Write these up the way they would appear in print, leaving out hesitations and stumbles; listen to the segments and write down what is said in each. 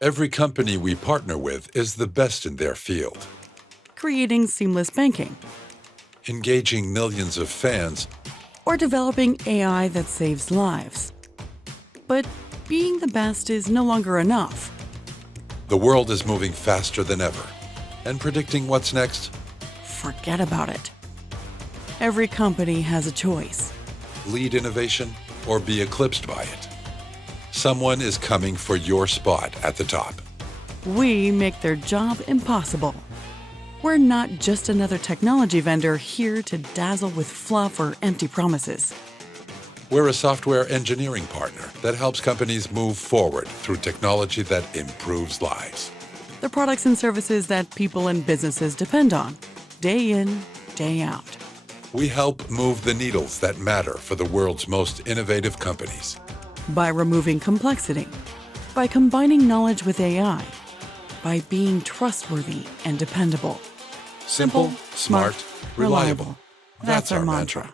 Every company we partner with is the best in their field, creating seamless banking, engaging millions of fans, or developing AI that saves lives. But being the best is no longer enough. The world is moving faster than ever, and predicting what's next? Forget about it. Every company has a choice. Lead innovation or be eclipsed by it. Someone is coming for your spot at the top. We make their job impossible. We're not just another technology vendor here to dazzle with fluff or empty promises. We're a software engineering partner that helps companies move forward through technology that improves lives. The products and services that people and businesses depend on, day in, day out. We help move the needles that matter for the world's most innovative companies. By removing complexity, by combining knowledge with AI, by being trustworthy and dependable. Simple, smart, reliable. That's our mantra.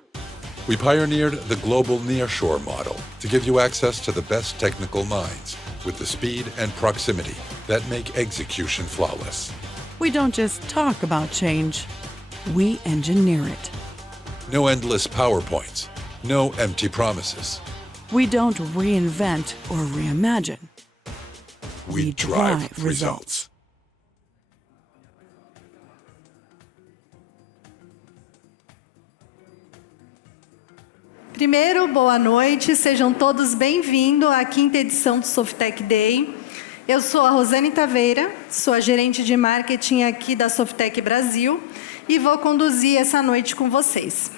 We pioneered the global nearshore model to give you access to the best technical minds with the speed and proximity that make execution flawless. We don't just talk about change, we engineer it. No endless PowerPoints, no empty promises. We don't reinvent or reimagine. We drive results. Primeiro, boa noite, sejam todos bem-vindos à 5ª edição do Softech Day. Eu sou a Rosane Taveira, sou a gerente de marketing aqui da Softech Brasil e vou conduzir essa noite com vocês.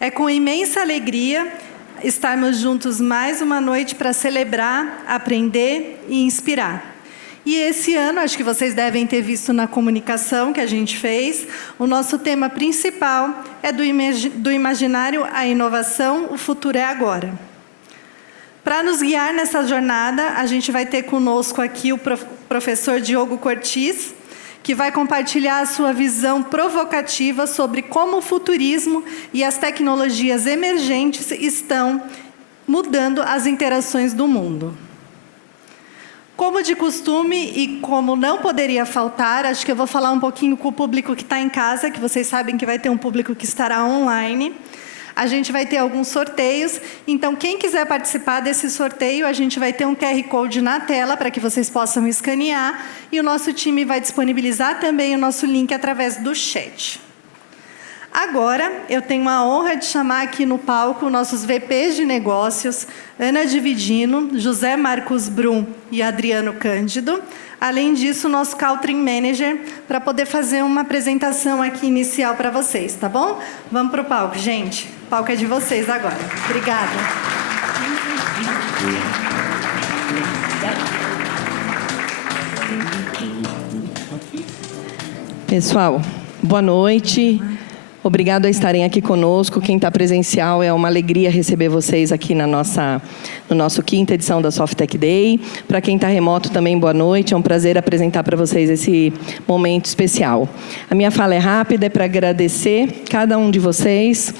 É com imensa alegria estarmos juntos mais uma noite para celebrar, aprender e inspirar. E esse ano, acho que vocês devem ter visto na comunicação que a gente fez, o nosso tema principal é do imaginário à inovação, o futuro é agora. Para nos guiar nessa jornada, a gente vai ter conosco aqui o professor Diogo Cortis, que vai compartilhar a sua visão provocativa sobre como o futurismo e as tecnologias emergentes estão mudando as interações do mundo. Como de costume e como não poderia faltar, acho que eu vou falar um pouquinho com o público que está em casa, que vocês sabem que vai ter um público que estará online. A gente vai ter alguns sorteios, então quem quiser participar desse sorteio, a gente vai ter um QR Code na tela para que vocês possam escanear e o nosso time vai disponibilizar também o nosso link através do chat. Agora, eu tenho a honra de chamar aqui no palco nossos VPs de negócios, Ana Dividino, José Marcos Brum e Adriano Cândido. Além disso, o nosso Country Manager, para poder fazer uma apresentação aqui inicial para vocês, tá bom? Vamos para o palco, gente. O palco é de vocês agora. Obrigada. Pessoal, boa noite. Obrigado a estarem aqui conosco. Quem está presencial, é uma alegria receber vocês aqui no nosso 5ª edição da Softech Day. Para quem está remoto também, boa noite. É um prazer apresentar para vocês esse momento especial. A minha fala é rápida, é para agradecer cada um de vocês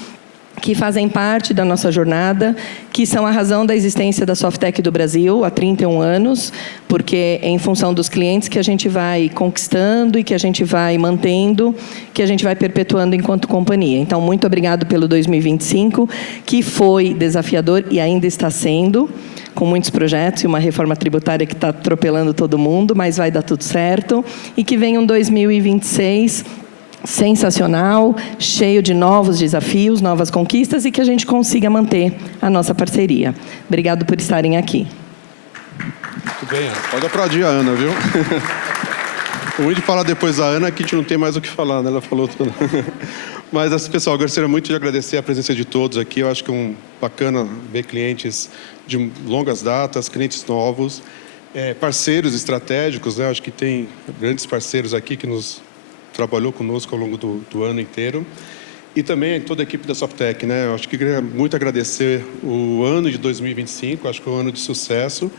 que fazem parte da nossa jornada, que são a razão da existência da Softech do Brasil há 31 anos, porque é em função dos clientes que a gente vai conquistando e que a gente vai mantendo, que a gente vai perpetuando enquanto companhia. Então, muito obrigado pelo 2025, que foi desafiador e ainda está sendo, com muitos projetos e uma reforma tributária que está atropelando todo mundo, mas vai dar tudo certo. E que venha um 2026 sensacional, cheio de novos desafios, novas conquistas e que a gente consiga manter a nossa parceria. Obrigado por estarem aqui. Muito bem, pode aplaudir a Ana, viu? O ruim de falar depois da Ana é que a gente não tem mais o que falar, né? Ela falou tudo. Mas, pessoal, gostaria muito de agradecer a presença de todos aqui. Eu acho que é bacana ver clientes de longas datas, clientes novos, parceiros estratégicos, né? Acho que tem grandes parceiros aqui que trabalhou conosco ao longo do ano inteiro. E também toda a equipe da Softech, né? Eu acho que queria muito agradecer o ano de 2025, acho que é um ano de sucesso.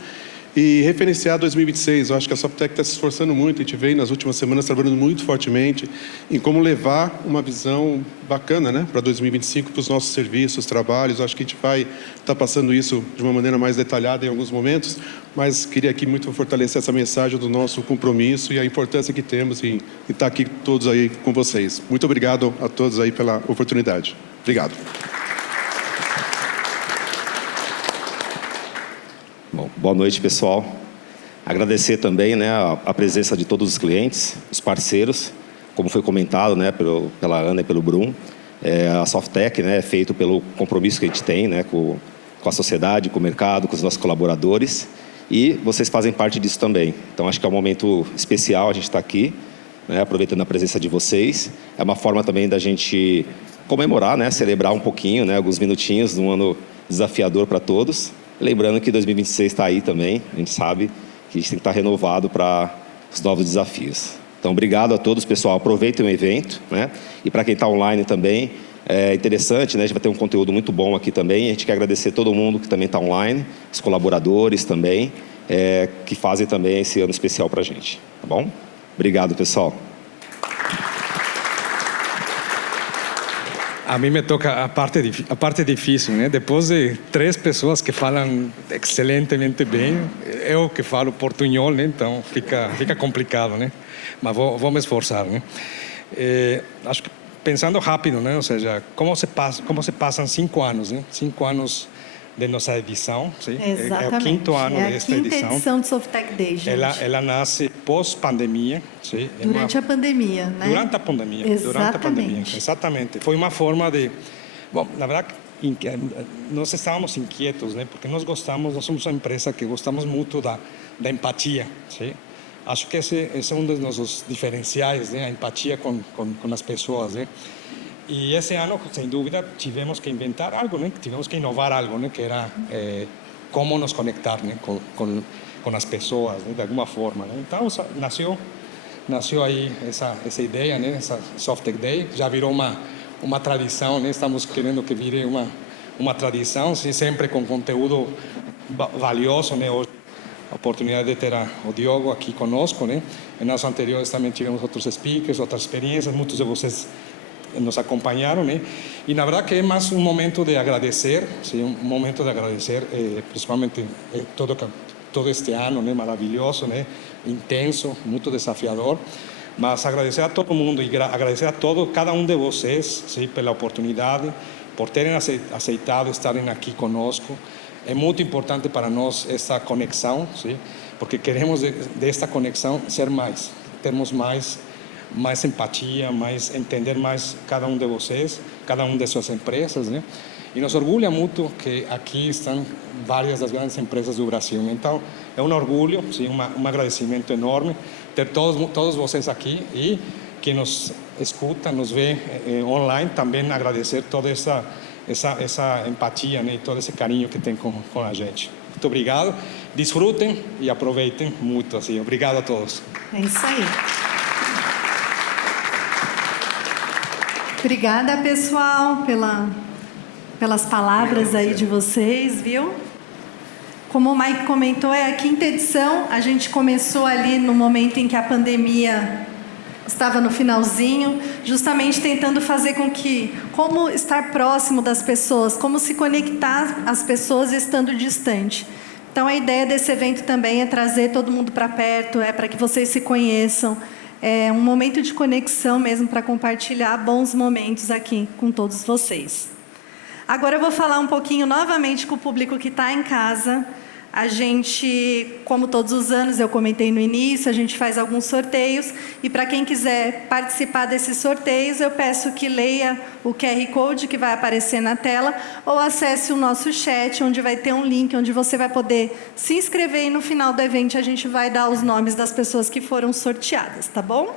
E referenciar 2026, eu acho que a Softec está se esforçando muito, a gente vem nas últimas semanas trabalhando muito fortemente em como levar uma visão bacana, né, para 2025, para os nossos serviços, trabalhos. Eu acho que a gente vai estar passando isso de uma maneira mais detalhada em alguns momentos, mas queria aqui muito fortalecer essa mensagem do nosso compromisso e a importância que temos em estar aqui todos aí com vocês. Muito obrigado a todos aí pela oportunidade. Obrigado. Bom, boa noite, pessoal. Agradecer também, né, a presença de todos os clientes, os parceiros, como foi comentado, né, pela Ana e pelo Brum. A Softec, né, é feito pelo compromisso que a gente tem, né, com a sociedade, com o mercado, com os nossos colaboradores. E vocês fazem parte disso também. Então, acho que é um momento especial a gente estar aqui, né, aproveitando a presença de vocês. É uma forma também da gente comemorar, né, celebrar um pouquinho, né, alguns minutinhos de um ano desafiador para todos. Lembrando que 2026 está aí também, a gente sabe que a gente tem que estar renovado para os novos desafios. Então, obrigado a todos, pessoal. Aproveitem o evento, né? E para quem está online também, é interessante, né? A gente vai ter um conteúdo muito bom aqui também. A gente quer agradecer todo mundo que também está online, os colaboradores também, que fazem também esse ano especial para a gente. Tá bom? Obrigado, pessoal. A mim me toca a parte difícil, né? Depois de 3 pessoas que falam excelentemente bem, eu que falo portunhol, né? Então fica complicado, né? Mas vou me esforçar, né? Acho que pensando rápido, né? Ou seja, como se passam 5 anos, né? 5 anos de nossa edição, sim? Exatamente. É o 5º ano desta edição. É a 5ª edição do Softec Day, gente. Ela nasce pós-pandemia, sim? Durante a pandemia, né? Durante a pandemia. Exatamente. Durante a pandemia, exatamente. Foi uma forma de... Bom, na verdade, nós estávamos inquietos, né? Porque nós somos uma empresa que gostamos muito da empatia, sim? Acho que esse é um dos nossos diferenciais, né? A empatia com as pessoas, né? E esse ano, sem dúvida, tivemos que inventar algo, né? Tivemos que inovar algo, né? Que era como nos conectar, né? com as pessoas, né? De alguma forma, né? Então, nasceu aí essa ideia, né? Essa Softec Day, já virou uma tradição, né? Estamos querendo que vire uma tradição, sempre com conteúdo valioso, né? Hoje, a oportunidade de ter o Diogo aqui conosco, né? Em anos anteriores também tivemos outros speakers, outras experiências, muitos de vocês nos acompanharam, né? E na verdade que é mais um momento de agradecer, sim, um momento de agradecer, principalmente todo este ano, né? Maravilhoso, né? Intenso, muito desafiador, mas agradecer a todo mundo e agradecer a cada um de vocês, sim, pela oportunidade, por terem aceitado estarem aqui conosco. É muito importante para nós essa conexão, sim? Porque queremos desta conexão ser mais, termos mais empatia, entender mais cada um de vocês, cada um de suas empresas, né? E nos orgulha muito que aqui estão várias das grandes empresas do Brasil. Então, é um orgulho, sim, um agradecimento enorme ter todos vocês aqui e que nos escuta, nos vê online, também agradecer toda essa empatia, né? E todo esse carinho que tem com a gente. Muito obrigado. Desfrutem e aproveitem muito. Assim. Obrigado a todos. É isso aí. Obrigada, pessoal, pelas palavras aí de vocês, viu? Como o Mike comentou, é a 5ª edição. A gente começou ali no momento em que a pandemia estava no finalzinho, justamente tentando fazer como estar próximo das pessoas, como se conectar às pessoas estando distante. Então, a ideia desse evento também é trazer todo mundo para perto, para que vocês se conheçam. É um momento de conexão mesmo para compartilhar bons momentos aqui com todos vocês. Agora eu vou falar um pouquinho novamente com o público que está em casa. A gente, como todos os anos, eu comentei no início, a gente faz alguns sorteios. E para quem quiser participar desses sorteios, eu peço que leia o QR Code que vai aparecer na tela ou acesse o nosso chat, onde vai ter um link, onde você vai poder se inscrever e no final do evento a gente vai dar os nomes das pessoas que foram sorteadas, tá bom?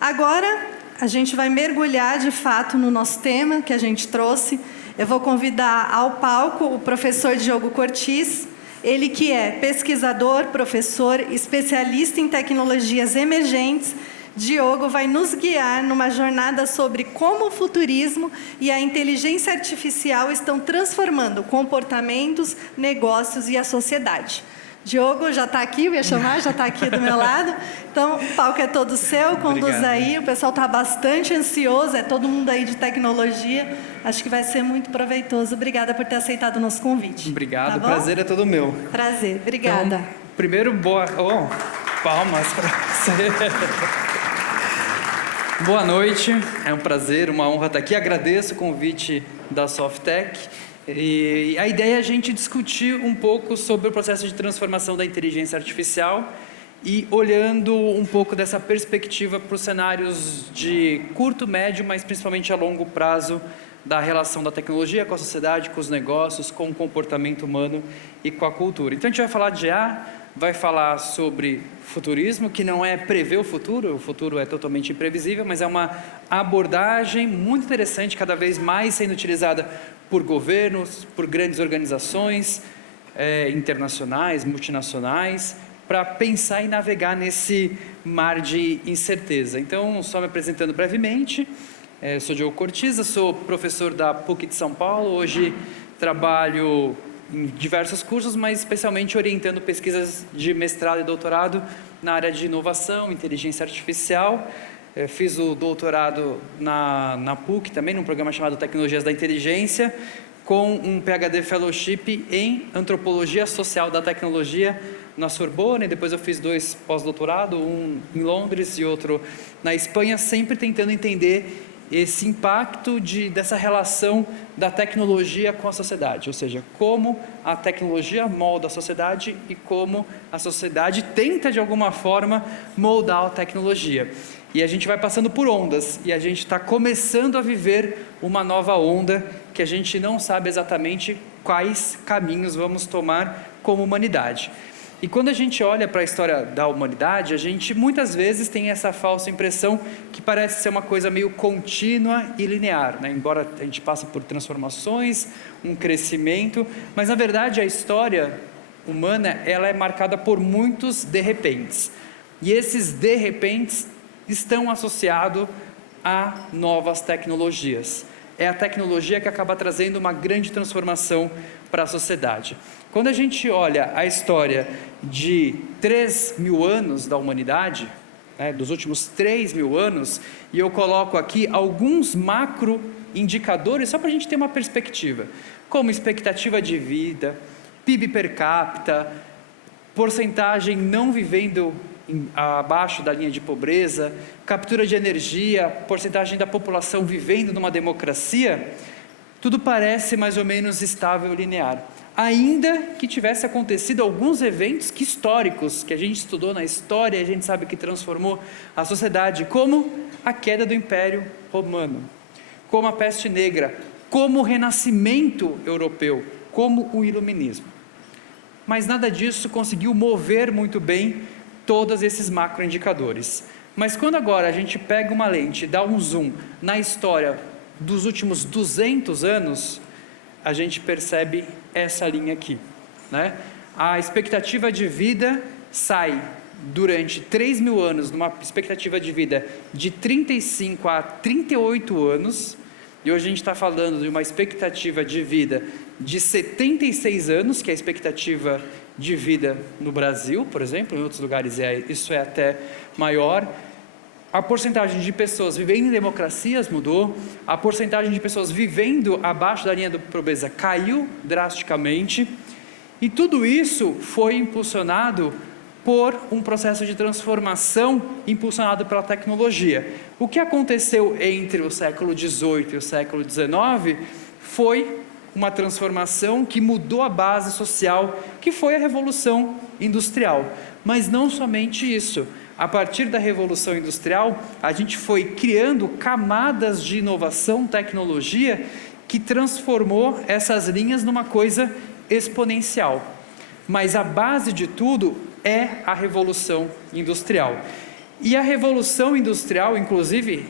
Agora, a gente vai mergulhar de fato no nosso tema que a gente trouxe. Eu vou convidar ao palco o professor Diogo Cortis. Ele que é pesquisador, professor, especialista em tecnologias emergentes. Diogo vai nos guiar numa jornada sobre como o futurismo e a inteligência artificial estão transformando comportamentos, negócios e a sociedade. Diogo já está aqui, eu ia chamar, já está aqui do meu lado. Então, o palco é todo seu, conduz aí. O pessoal está bastante ansioso, é todo mundo aí de tecnologia. Acho que vai ser muito proveitoso. Obrigada por ter aceitado o nosso convite. Obrigado, tá o prazer é todo meu. Prazer, obrigada. Então, primeiro, palmas para você. Boa noite, é um prazer, uma honra estar aqui. Agradeço o convite da Softec. E a ideia é a gente discutir um pouco sobre o processo de transformação da inteligência artificial e olhando um pouco dessa perspectiva para os cenários de curto, médio, mas principalmente a longo prazo da relação da tecnologia com a sociedade, com os negócios, com o comportamento humano e com a cultura. Então a gente vai falar de IA, vai falar sobre futurismo, que não é prever o futuro é totalmente imprevisível, mas é uma abordagem muito interessante, cada vez mais sendo utilizada por governos, por grandes organizações internacionais, multinacionais, para pensar e navegar nesse mar de incerteza. Então, só me apresentando brevemente, sou Diogo Cortiza, sou professor da PUC de São Paulo, hoje trabalho em diversos cursos, mas especialmente orientando pesquisas de mestrado e doutorado na área de inovação, inteligência artificial. Fiz o doutorado na PUC também, num programa chamado Tecnologias da Inteligência, com um PhD Fellowship em Antropologia Social da Tecnologia na Sorbonne. Depois eu fiz 2 pós-doutorados, um em Londres e outro na Espanha, sempre tentando entender esse impacto dessa relação da tecnologia com a sociedade, ou seja, como a tecnologia molda a sociedade e como a sociedade tenta, de alguma forma, moldar a tecnologia. E a gente vai passando por ondas, e a gente está começando a viver uma nova onda que a gente não sabe exatamente quais caminhos vamos tomar como humanidade. E quando a gente olha para a história da humanidade, a gente muitas vezes tem essa falsa impressão que parece ser uma coisa meio contínua e linear, né? Embora a gente passe por transformações, um crescimento, mas na verdade a história humana ela é marcada por muitos de repentes. E esses de repentes estão associados a novas tecnologias. É a tecnologia que acaba trazendo uma grande transformação para a sociedade. Quando a gente olha a história de 3.000 anos da humanidade, dos últimos 3.000 anos, e eu coloco aqui alguns macro indicadores, só para a gente ter uma perspectiva, como expectativa de vida, PIB per capita, porcentagem não vivendo abaixo da linha de pobreza, captura de energia, porcentagem da população vivendo numa democracia, tudo parece mais ou menos estável e linear. Ainda que tivesse acontecido alguns eventos históricos, que a gente estudou na história e a gente sabe que transformou a sociedade, como a queda do Império Romano, como a Peste Negra, como o Renascimento Europeu, como o Iluminismo. Mas nada disso conseguiu mover muito bem todos esses macroindicadores. Mas quando agora a gente pega uma lente e dá um zoom na história dos últimos 200 anos, a gente percebe essa linha aqui, né? A expectativa de vida sai durante 3.000 anos, numa expectativa de vida de 35 a 38 anos, e hoje a gente está falando de uma expectativa de vida de 76 anos, que é a expectativa de vida no Brasil, por exemplo, em outros lugares isso é até maior. A porcentagem de pessoas vivendo em democracias mudou, a porcentagem de pessoas vivendo abaixo da linha da pobreza caiu drasticamente, e tudo isso foi impulsionado por um processo de transformação impulsionado pela tecnologia. O que aconteceu entre o século XVIII e o século XIX foi uma transformação que mudou a base social, que foi a Revolução Industrial. Mas não somente isso. A partir da Revolução Industrial, a gente foi criando camadas de inovação, tecnologia, que transformou essas linhas numa coisa exponencial. Mas a base de tudo é a Revolução Industrial. E a Revolução Industrial, inclusive,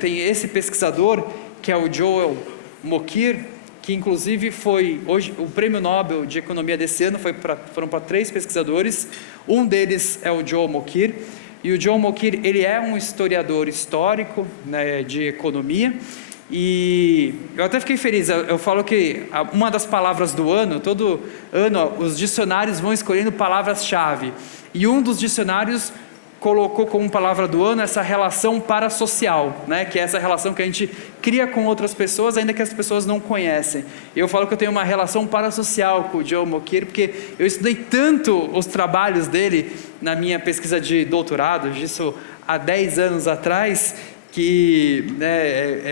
tem esse pesquisador, que é o Joel Mokyr, que inclusive foi, hoje, o prêmio Nobel de Economia desse ano foram para 3 pesquisadores, um deles é o Joel Mokyr, e o Joel Mokyr, ele é um historiador histórico, de economia, E eu até fiquei feliz, eu falo que uma das palavras do ano, todo ano os dicionários vão escolhendo palavras-chave, e um dos dicionários colocou como palavra do ano essa relação parasocial, né? Que é essa relação que a gente cria com outras pessoas, ainda que as pessoas não conhecem. Eu falo que eu tenho uma relação parasocial com o Joe Mokyr, porque eu estudei tanto os trabalhos dele na minha pesquisa de doutorado, isso há 10 anos atrás, que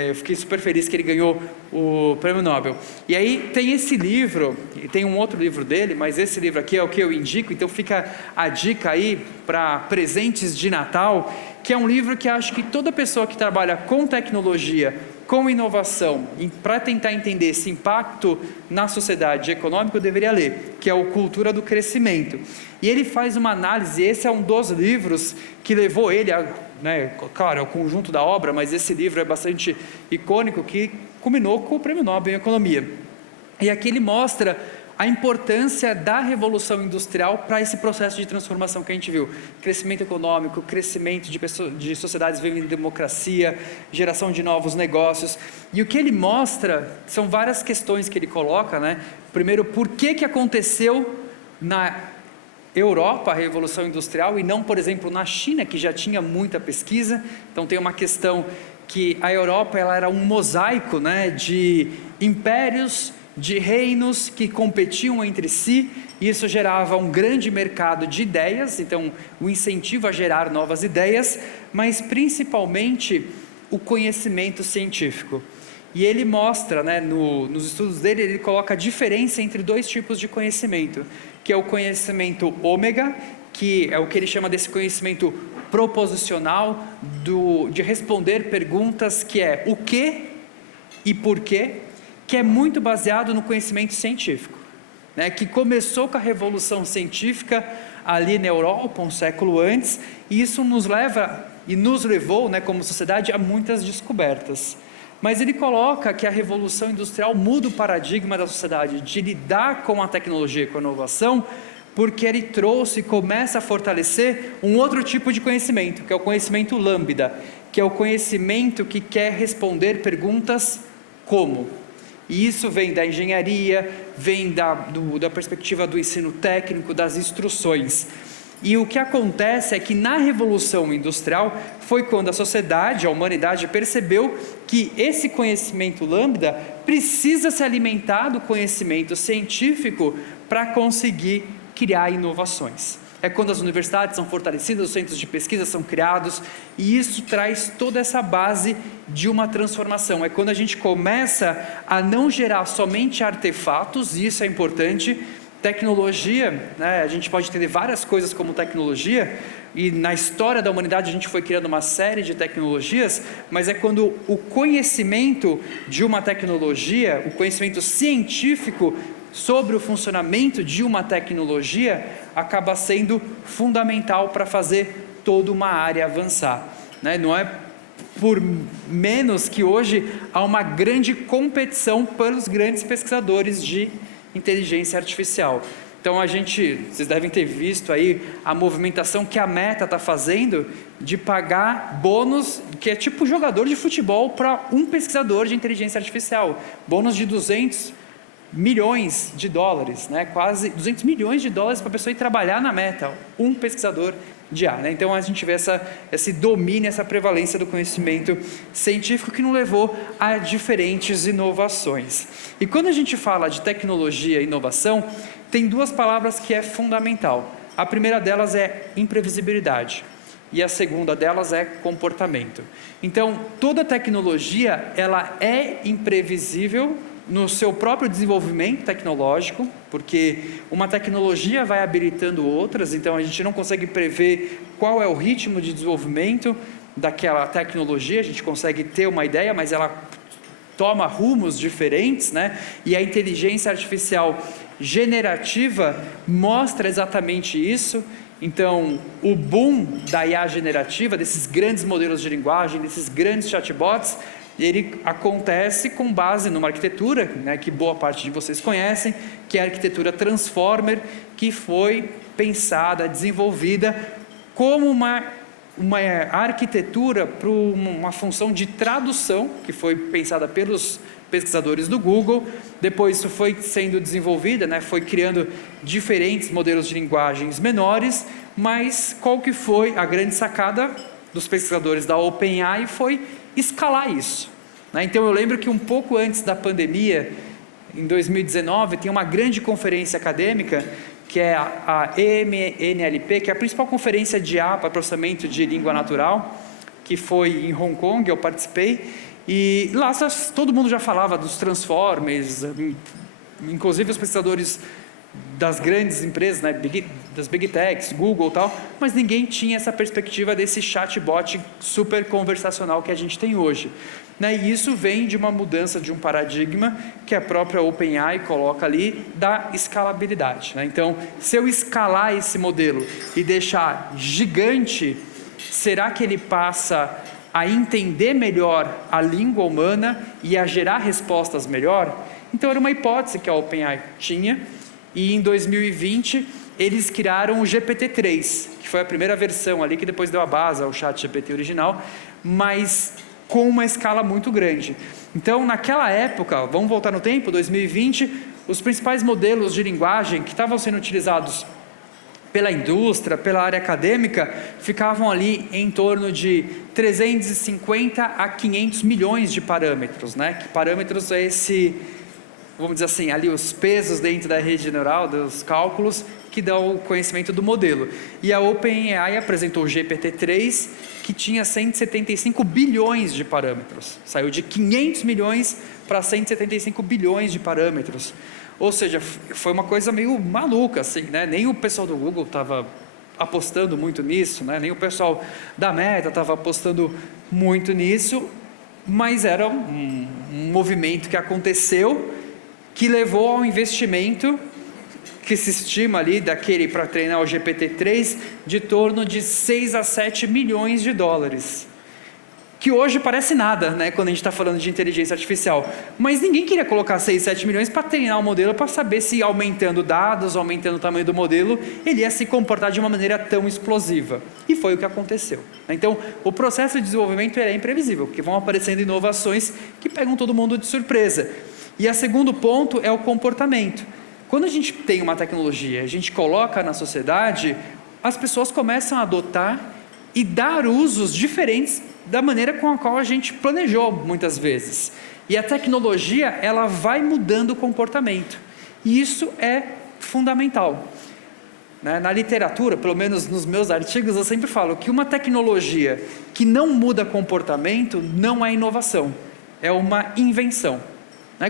eu fiquei super feliz que ele ganhou o Prêmio Nobel. E aí tem esse livro, e tem um outro livro dele, mas esse livro aqui é o que eu indico, então fica a dica aí para presentes de Natal, que é um livro que acho que toda pessoa que trabalha com tecnologia, com inovação, para tentar entender esse impacto na sociedade econômica, deveria ler, que é o Cultura do Crescimento. E ele faz uma análise, esse é um dos livros que levou ele a, claro, é o conjunto da obra, mas esse livro é bastante icônico, que culminou com o Prêmio Nobel em Economia. E aqui ele mostra a importância da Revolução Industrial para esse processo de transformação que a gente viu. Crescimento econômico, crescimento de sociedades vivendo em democracia, geração de novos negócios. E o que ele mostra, são várias questões que ele coloca, né? Primeiro, por que aconteceu na Europa a Revolução Industrial e não, por exemplo, na China, que já tinha muita pesquisa. Então tem uma questão que a Europa ela era um mosaico, né, de impérios, de reinos que competiam entre si, e isso gerava um grande mercado de ideias, então o incentivo a gerar novas ideias, mas principalmente o conhecimento científico. E ele mostra, né, nos estudos dele, ele coloca a diferença entre dois tipos de conhecimento, que é o conhecimento ômega, que é o que ele chama desse conhecimento proposicional, de responder perguntas, que é o que e por quê, que é muito baseado no conhecimento científico, né, que começou com a Revolução Científica ali na Europa, um século antes, e isso nos leva e nos levou, né, como sociedade, a muitas descobertas. Mas ele coloca que a Revolução Industrial muda o paradigma da sociedade de lidar com a tecnologia e com a inovação, porque ele trouxe e começa a fortalecer um outro tipo de conhecimento, que é o conhecimento lambda, que é o conhecimento que quer responder perguntas como. E isso vem da engenharia, vem da perspectiva do ensino técnico, das instruções. E o que acontece é que na Revolução Industrial foi quando a sociedade, a humanidade, percebeu que esse conhecimento lambda precisa se alimentar do conhecimento científico para conseguir criar inovações. É quando as universidades são fortalecidas, os centros de pesquisa são criados, e isso traz toda essa base de uma transformação. É quando a gente começa a não gerar somente artefatos, e isso é importante. Tecnologia, né, a gente pode entender várias coisas como tecnologia, e na história da humanidade a gente foi criando uma série de tecnologias, mas é quando o conhecimento de uma tecnologia, o conhecimento científico sobre o funcionamento de uma tecnologia, acaba sendo fundamental para fazer toda uma área avançar, né? Não é por menos que hoje há uma grande competição pelos grandes pesquisadores de inteligência artificial. Então vocês devem ter visto aí a movimentação que a Meta está fazendo de pagar bônus, que é tipo jogador de futebol, para um pesquisador de inteligência artificial, bônus de 200 milhões de dólares, né? Quase 200 milhões de dólares para a pessoa ir trabalhar na Meta, um pesquisador de ar, né? Então a gente vê esse domínio, essa prevalência do conhecimento científico que nos levou a diferentes inovações. E quando a gente fala de tecnologia e inovação, tem duas palavras que é fundamental. A primeira delas é imprevisibilidade e a segunda delas é comportamento. Então toda tecnologia ela é imprevisível no seu próprio desenvolvimento tecnológico, porque uma tecnologia vai habilitando outras, então a gente não consegue prever qual é o ritmo de desenvolvimento daquela tecnologia, a gente consegue ter uma ideia, mas ela toma rumos diferentes, né? E a inteligência artificial generativa mostra exatamente isso. Então, o boom da IA generativa, desses grandes modelos de linguagem, desses grandes chatbots, ele acontece com base numa arquitetura, né, que boa parte de vocês conhecem, que é a arquitetura Transformer, que foi pensada, desenvolvida como uma uma arquitetura para uma função de tradução, que foi pensada pelos pesquisadores do Google. Depois isso foi sendo desenvolvida, né? Foi criando diferentes modelos de linguagens menores, mas qual que foi a grande sacada dos pesquisadores da OpenAI? Foi escalar isso, né? Então eu lembro que um pouco antes da pandemia, em 2019, tem uma grande conferência acadêmica, que é a EMNLP, que é a principal conferência de IA para processamento de língua natural, que foi em Hong Kong, eu participei, e lá todo mundo já falava dos transformers, inclusive os pesquisadores das grandes empresas, né, das Big Techs, Google e tal, mas ninguém tinha essa perspectiva desse chatbot super conversacional que a gente tem hoje, né? E isso vem de uma mudança de um paradigma que a própria OpenAI coloca ali, da escalabilidade, né? Então, se eu escalar esse modelo e deixar gigante, será que ele passa a entender melhor a língua humana e a gerar respostas melhor? Então, era uma hipótese que a OpenAI tinha, e em 2020 eles criaram o GPT-3, que foi a primeira versão ali, que depois deu a base ao ChatGPT original, mas com uma escala muito grande. Então, naquela época, vamos voltar no tempo, 2020, os principais modelos de linguagem que estavam sendo utilizados pela indústria, pela área acadêmica, ficavam ali em torno de 350 a 500 milhões de parâmetros, né? Que parâmetros é esse, vamos dizer assim, ali os pesos dentro da rede neural, dos cálculos, que dão o conhecimento do modelo. E a OpenAI apresentou o GPT-3, que tinha 175 bilhões de parâmetros. Saiu de 500 milhões para 175 bilhões de parâmetros. Ou seja, foi uma coisa meio maluca, assim, né? Nem o pessoal do Google estava apostando muito nisso, né? Nem o pessoal da Meta estava apostando muito nisso, mas era um movimento que aconteceu, que levou ao investimento que se estima ali daquele para treinar o GPT-3 de torno de 6 a 7 milhões de dólares, que hoje parece nada, né, quando a gente está falando de inteligência artificial, mas ninguém queria colocar 6, 7 milhões para treinar o modelo, para saber se aumentando dados, aumentando o tamanho do modelo, ele ia se comportar de uma maneira tão explosiva, e foi o que aconteceu. Então, o processo de desenvolvimento é imprevisível, porque vão aparecendo inovações que pegam todo mundo de surpresa. E o segundo ponto é o comportamento. Quando a gente tem uma tecnologia, a gente coloca na sociedade, as pessoas começam a adotar e dar usos diferentes da maneira com a qual a gente planejou muitas vezes. E a tecnologia, ela vai mudando o comportamento. E isso é fundamental. Na literatura, pelo menos nos meus artigos, eu sempre falo que uma tecnologia que não muda comportamento não é inovação, é uma invenção.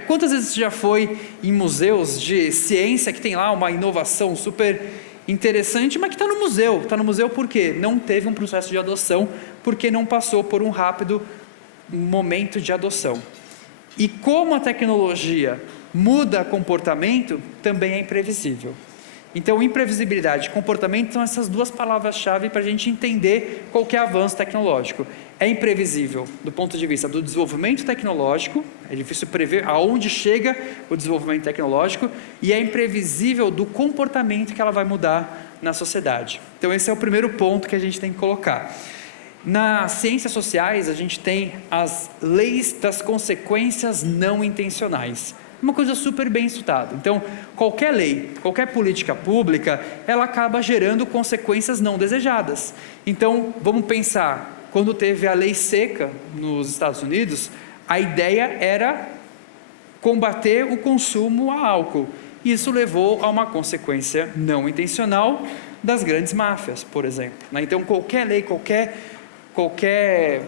Quantas vezes você já foi em museus de ciência que tem lá uma inovação super interessante, mas que está no museu? Está no museu por quê? Não teve um processo de adoção, porque não passou por um rápido momento de adoção. E como a tecnologia muda comportamento, também é imprevisível. Então, imprevisibilidade e comportamento são essas duas palavras-chave para a gente entender qual que é o avanço tecnológico. É imprevisível do ponto de vista do desenvolvimento tecnológico, é difícil prever aonde chega o desenvolvimento tecnológico, e é imprevisível do comportamento que ela vai mudar na sociedade. Então, esse é o primeiro ponto que a gente tem que colocar. Nas ciências sociais, a gente tem as leis das consequências não intencionais. Uma coisa super bem estudada. Então, qualquer lei, qualquer política pública, ela acaba gerando consequências não desejadas. Então, vamos pensar, quando teve a lei seca nos Estados Unidos, a ideia era combater o consumo a álcool. Isso levou a uma consequência não intencional das grandes máfias, por exemplo. Então, qualquer lei, qualquer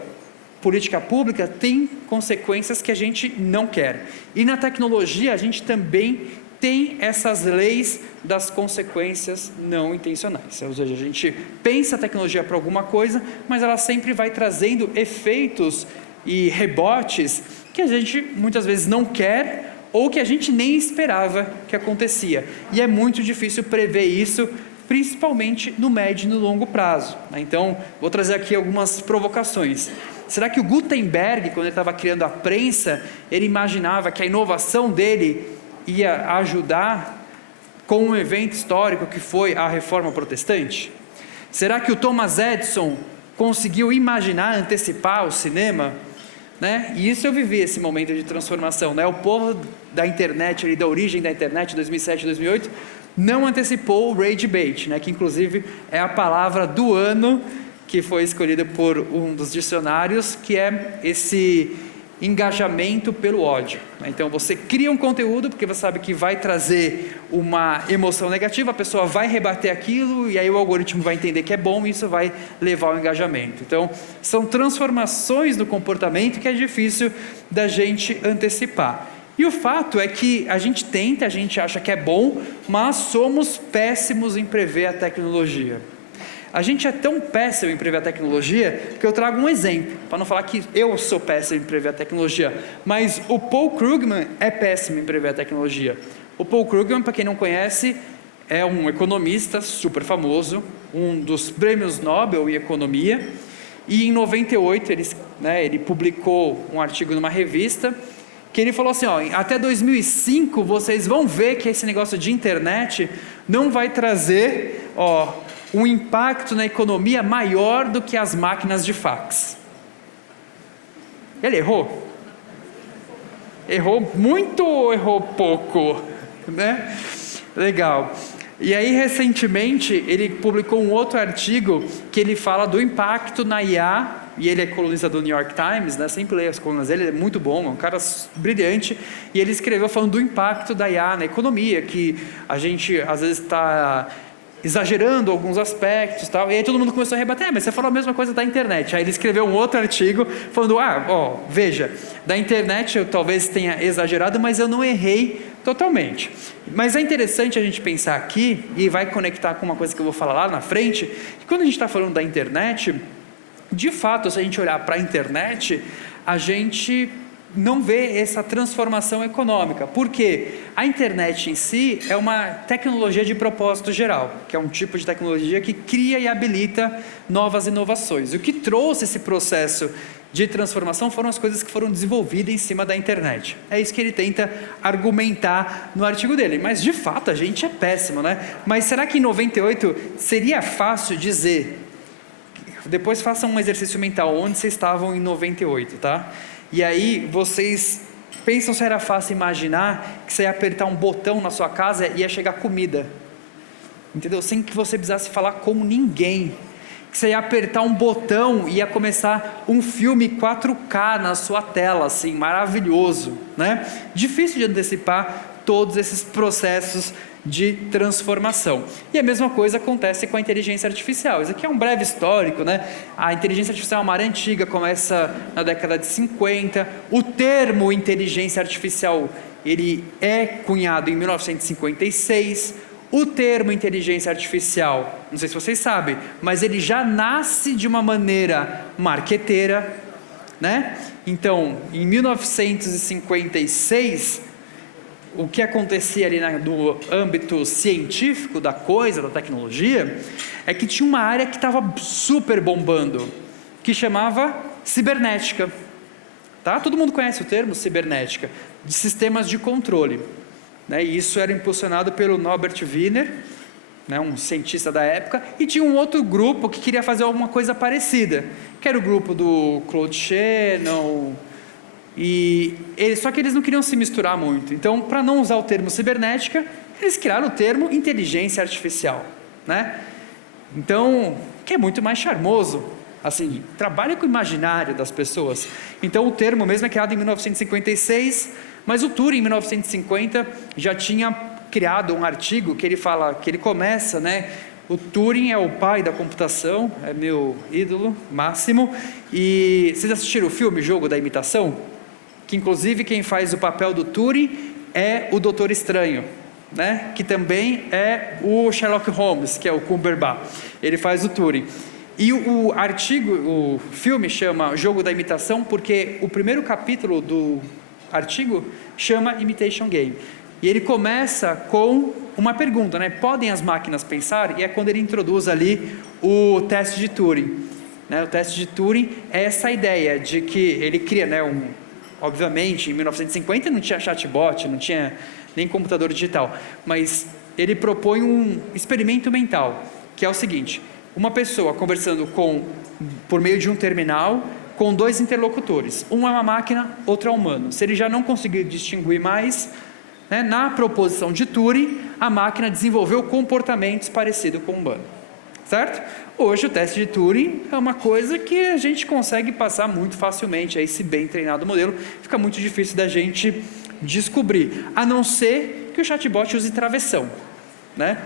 política pública tem consequências que a gente não quer. E na tecnologia a gente também tem essas leis das consequências não intencionais. Ou seja, a gente pensa a tecnologia para alguma coisa, mas ela sempre vai trazendo efeitos e rebotes que a gente muitas vezes não quer ou que a gente nem esperava que acontecia. E é muito difícil prever isso, principalmente no médio e no longo prazo. Então, vou trazer aqui algumas provocações. Será que o Gutenberg, quando ele estava criando a prensa, ele imaginava que a inovação dele ia ajudar com um evento histórico que foi a Reforma Protestante? Será que o Thomas Edison conseguiu imaginar, antecipar o cinema, né? E isso eu vivi, esse momento de transformação, né? O povo da internet, ali, da origem da internet, 2007, 2008, não antecipou o rage bait, né? Que inclusive é a palavra do ano que foi escolhida por um dos dicionários, que é esse engajamento pelo ódio. Então você cria um conteúdo porque você sabe que vai trazer uma emoção negativa, a pessoa vai rebater aquilo e aí o algoritmo vai entender que é bom e isso vai levar ao engajamento. Então são transformações do comportamento que é difícil da gente antecipar. E o fato é que a gente tenta, a gente acha que é bom, mas somos péssimos em prever a tecnologia. A gente é tão péssimo em prever a tecnologia que eu trago um exemplo, para não falar que eu sou péssimo em prever a tecnologia, mas o Paul Krugman é péssimo em prever a tecnologia. O Paul Krugman, para quem não conhece, é um economista super famoso, um dos prêmios Nobel em economia, e em 98 ele publicou um artigo numa revista que ele falou assim, até 2005 vocês vão ver que esse negócio de internet não vai trazer um impacto na economia maior do que as máquinas de fax. Ele errou? Errou muito ou errou pouco? Né? Legal. E aí, recentemente, ele publicou um outro artigo que ele fala do impacto na IA, e ele é colunista do New York Times, né? Sempre leio as colunas dele, ele é muito bom, é um cara brilhante, e ele escreveu falando do impacto da IA na economia, que a gente às vezes está exagerando alguns aspectos, tal, e aí todo mundo começou a rebater, mas você falou a mesma coisa da internet. Aí ele escreveu um outro artigo falando, veja, da internet eu talvez tenha exagerado, mas eu não errei totalmente. Mas é interessante a gente pensar aqui, e vai conectar com uma coisa que eu vou falar lá na frente, que quando a gente está falando da internet, de fato, se a gente olhar para a internet, a gente não vê essa transformação econômica, porque a internet em si é uma tecnologia de propósito geral, que é um tipo de tecnologia que cria e habilita novas inovações. O que trouxe esse processo de transformação foram as coisas que foram desenvolvidas em cima da internet. É isso que ele tenta argumentar no artigo dele, mas de fato a gente é péssimo, né? Mas será que em 98 seria fácil dizer? Depois façam um exercício mental, onde vocês estavam em 98, tá? E aí vocês pensam se era fácil imaginar que você ia apertar um botão na sua casa e ia chegar comida, entendeu? Sem que você precisasse falar com ninguém, que você ia apertar um botão e ia começar um filme 4K na sua tela, assim, maravilhoso, né? Difícil de antecipar todos esses processos de transformação. E a mesma coisa acontece com a inteligência artificial. Isso aqui é um breve histórico, né? A inteligência artificial é uma área antiga, começa na década de 50. O termo inteligência artificial, ele é cunhado em 1956. O termo inteligência artificial, não sei se vocês sabem, mas ele já nasce de uma maneira marqueteira, né? Então, em 1956, o que acontecia ali no âmbito científico da coisa, da tecnologia, é que tinha uma área que estava super bombando, que chamava cibernética. Tá? Todo mundo conhece o termo cibernética, de sistemas de controle. Né? E isso era impulsionado pelo Norbert Wiener, né? Um cientista da época, e tinha um outro grupo que queria fazer alguma coisa parecida, que era o grupo do Claude Shannon. Só que eles não queriam se misturar muito. Então, para não usar o termo cibernética, eles criaram o termo inteligência artificial, né? Então, que é muito mais charmoso, assim, trabalha com o imaginário das pessoas. Então, o termo mesmo é criado em 1956, mas o Turing, em 1950, já tinha criado um artigo que ele fala, que ele começa, né? O Turing é o pai da computação, é meu ídolo máximo. E vocês assistiram o filme Jogo da Imitação? Que inclusive quem faz o papel do Turing é o Doutor Estranho, né? Que também é o Sherlock Holmes, que é o Cumberbatch. Ele faz o Turing. E o filme chama Jogo da Imitação porque o primeiro capítulo do artigo chama Imitation Game. E ele começa com uma pergunta, né? Podem as máquinas pensar? E é quando ele introduz ali o teste de Turing. Né? O teste de Turing é essa ideia de que ele cria, né, obviamente, em 1950 não tinha chatbot, não tinha nem computador digital, mas ele propõe um experimento mental, que é o seguinte: uma pessoa conversando por meio de um terminal com 2 interlocutores. Um é uma máquina, outro é um humano. Se ele já não conseguir distinguir mais, né, na proposição de Turing, a máquina desenvolveu comportamentos parecidos com o humano. Certo? Hoje o teste de Turing é uma coisa que a gente consegue passar muito facilmente. Aí, se bem treinado o modelo, fica muito difícil da gente descobrir, a não ser que o chatbot use travessão, né?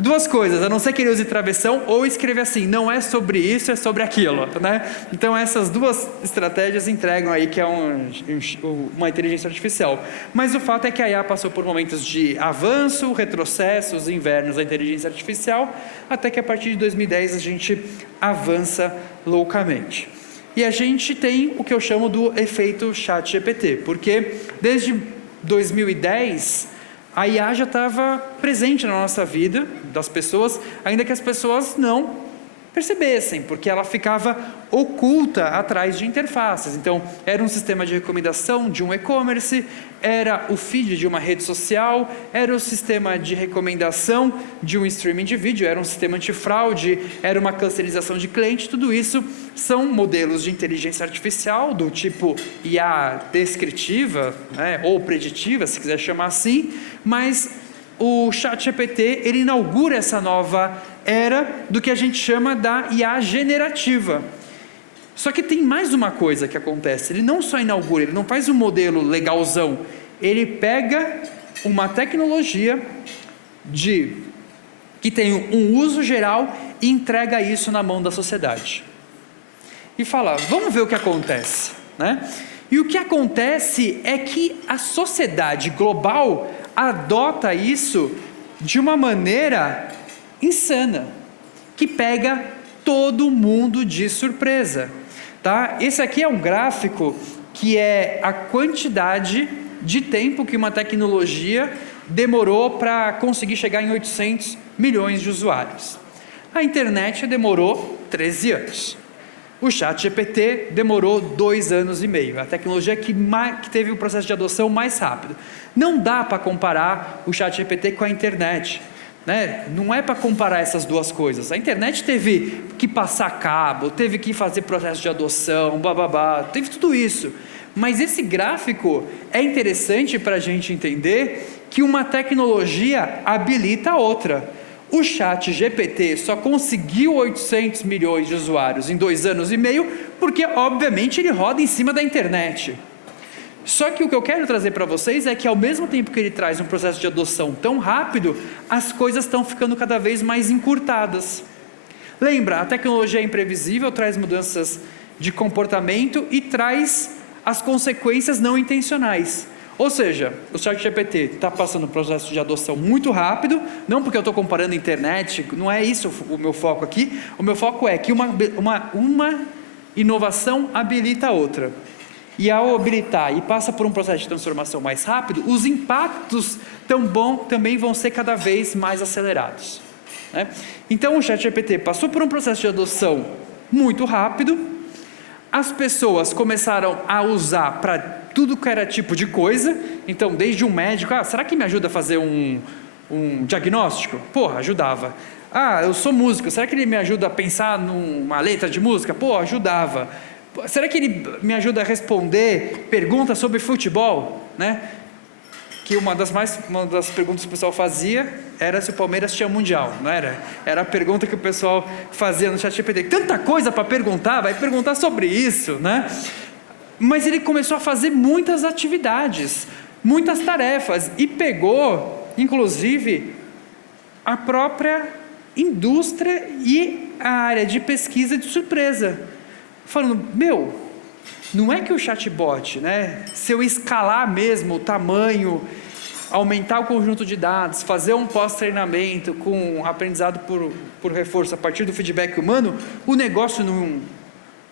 2 coisas, a não ser que ele use travessão ou escreva assim, não é sobre isso, é sobre aquilo, né? Então essas 2 estratégias entregam aí que é uma inteligência artificial. Mas o fato é que a IA passou por momentos de avanço, retrocessos, invernos da inteligência artificial, até que a partir de 2010 a gente avança loucamente. E a gente tem o que eu chamo do efeito ChatGPT, porque desde 2010... a IA já estava presente na nossa vida, das pessoas, ainda que as pessoas não percebessem, porque ela ficava oculta atrás de interfaces. Então, era um sistema de recomendação de um e-commerce, era o feed de uma rede social, era o sistema de recomendação de um streaming de vídeo, era um sistema antifraude, era uma clusterização de cliente. Tudo isso são modelos de inteligência artificial do tipo IA descritiva, né, ou preditiva, se quiser chamar assim, mas o ChatGPT, ele inaugura essa nova era do que a gente chama da IA generativa. Só que tem mais uma coisa que acontece, ele não só inaugura, ele não faz um modelo legalzão, ele pega uma tecnologia que tem um uso geral e entrega isso na mão da sociedade. E fala, vamos ver o que acontece, né? E o que acontece é que a sociedade global adota isso de uma maneira insana, que pega todo mundo de surpresa, tá? Esse aqui é um gráfico que é a quantidade de tempo que uma tecnologia demorou para conseguir chegar em 800 milhões de usuários. A internet demorou 13 anos. O ChatGPT demorou 2 anos e meio, a tecnologia que teve o processo de adoção mais rápido. Não dá para comparar o ChatGPT com a internet, né? Não é para comparar essas 2 coisas. A internet teve que passar cabo, teve que fazer processo de adoção, teve tudo isso. Mas esse gráfico é interessante para a gente entender que uma tecnologia habilita a outra. O ChatGPT só conseguiu 800 milhões de usuários em 2 anos e meio, porque obviamente ele roda em cima da internet. Só que o que eu quero trazer para vocês é que ao mesmo tempo que ele traz um processo de adoção tão rápido, as coisas estão ficando cada vez mais encurtadas. Lembra, a tecnologia é imprevisível, traz mudanças de comportamento e traz as consequências não intencionais. Ou seja, o ChatGPT está passando um processo de adoção muito rápido, não porque eu estou comparando a internet, não é isso o meu foco aqui, o meu foco é que uma inovação habilita a outra. E ao habilitar e passa por um processo de transformação mais rápido, os impactos também vão ser cada vez mais acelerados, né? Então o ChatGPT passou por um processo de adoção muito rápido, as pessoas começaram a usar para tudo que era tipo de coisa, então desde um médico, será que me ajuda a fazer um diagnóstico? Porra, ajudava. Eu sou músico, será que ele me ajuda a pensar numa letra de música? Porra, ajudava. Será que ele me ajuda a responder perguntas sobre futebol, né? Que uma das perguntas que o pessoal fazia era se o Palmeiras tinha mundial, não era? Era a pergunta que o pessoal fazia no ChatGPT. Tanta coisa para perguntar, vai perguntar sobre isso, né? Mas ele começou a fazer muitas atividades, muitas tarefas, e pegou, inclusive, a própria indústria e a área de pesquisa de surpresa. Falando, não é que o chatbot, né, se eu escalar mesmo o tamanho, aumentar o conjunto de dados, fazer um pós-treinamento com aprendizado por reforço a partir do feedback humano, o negócio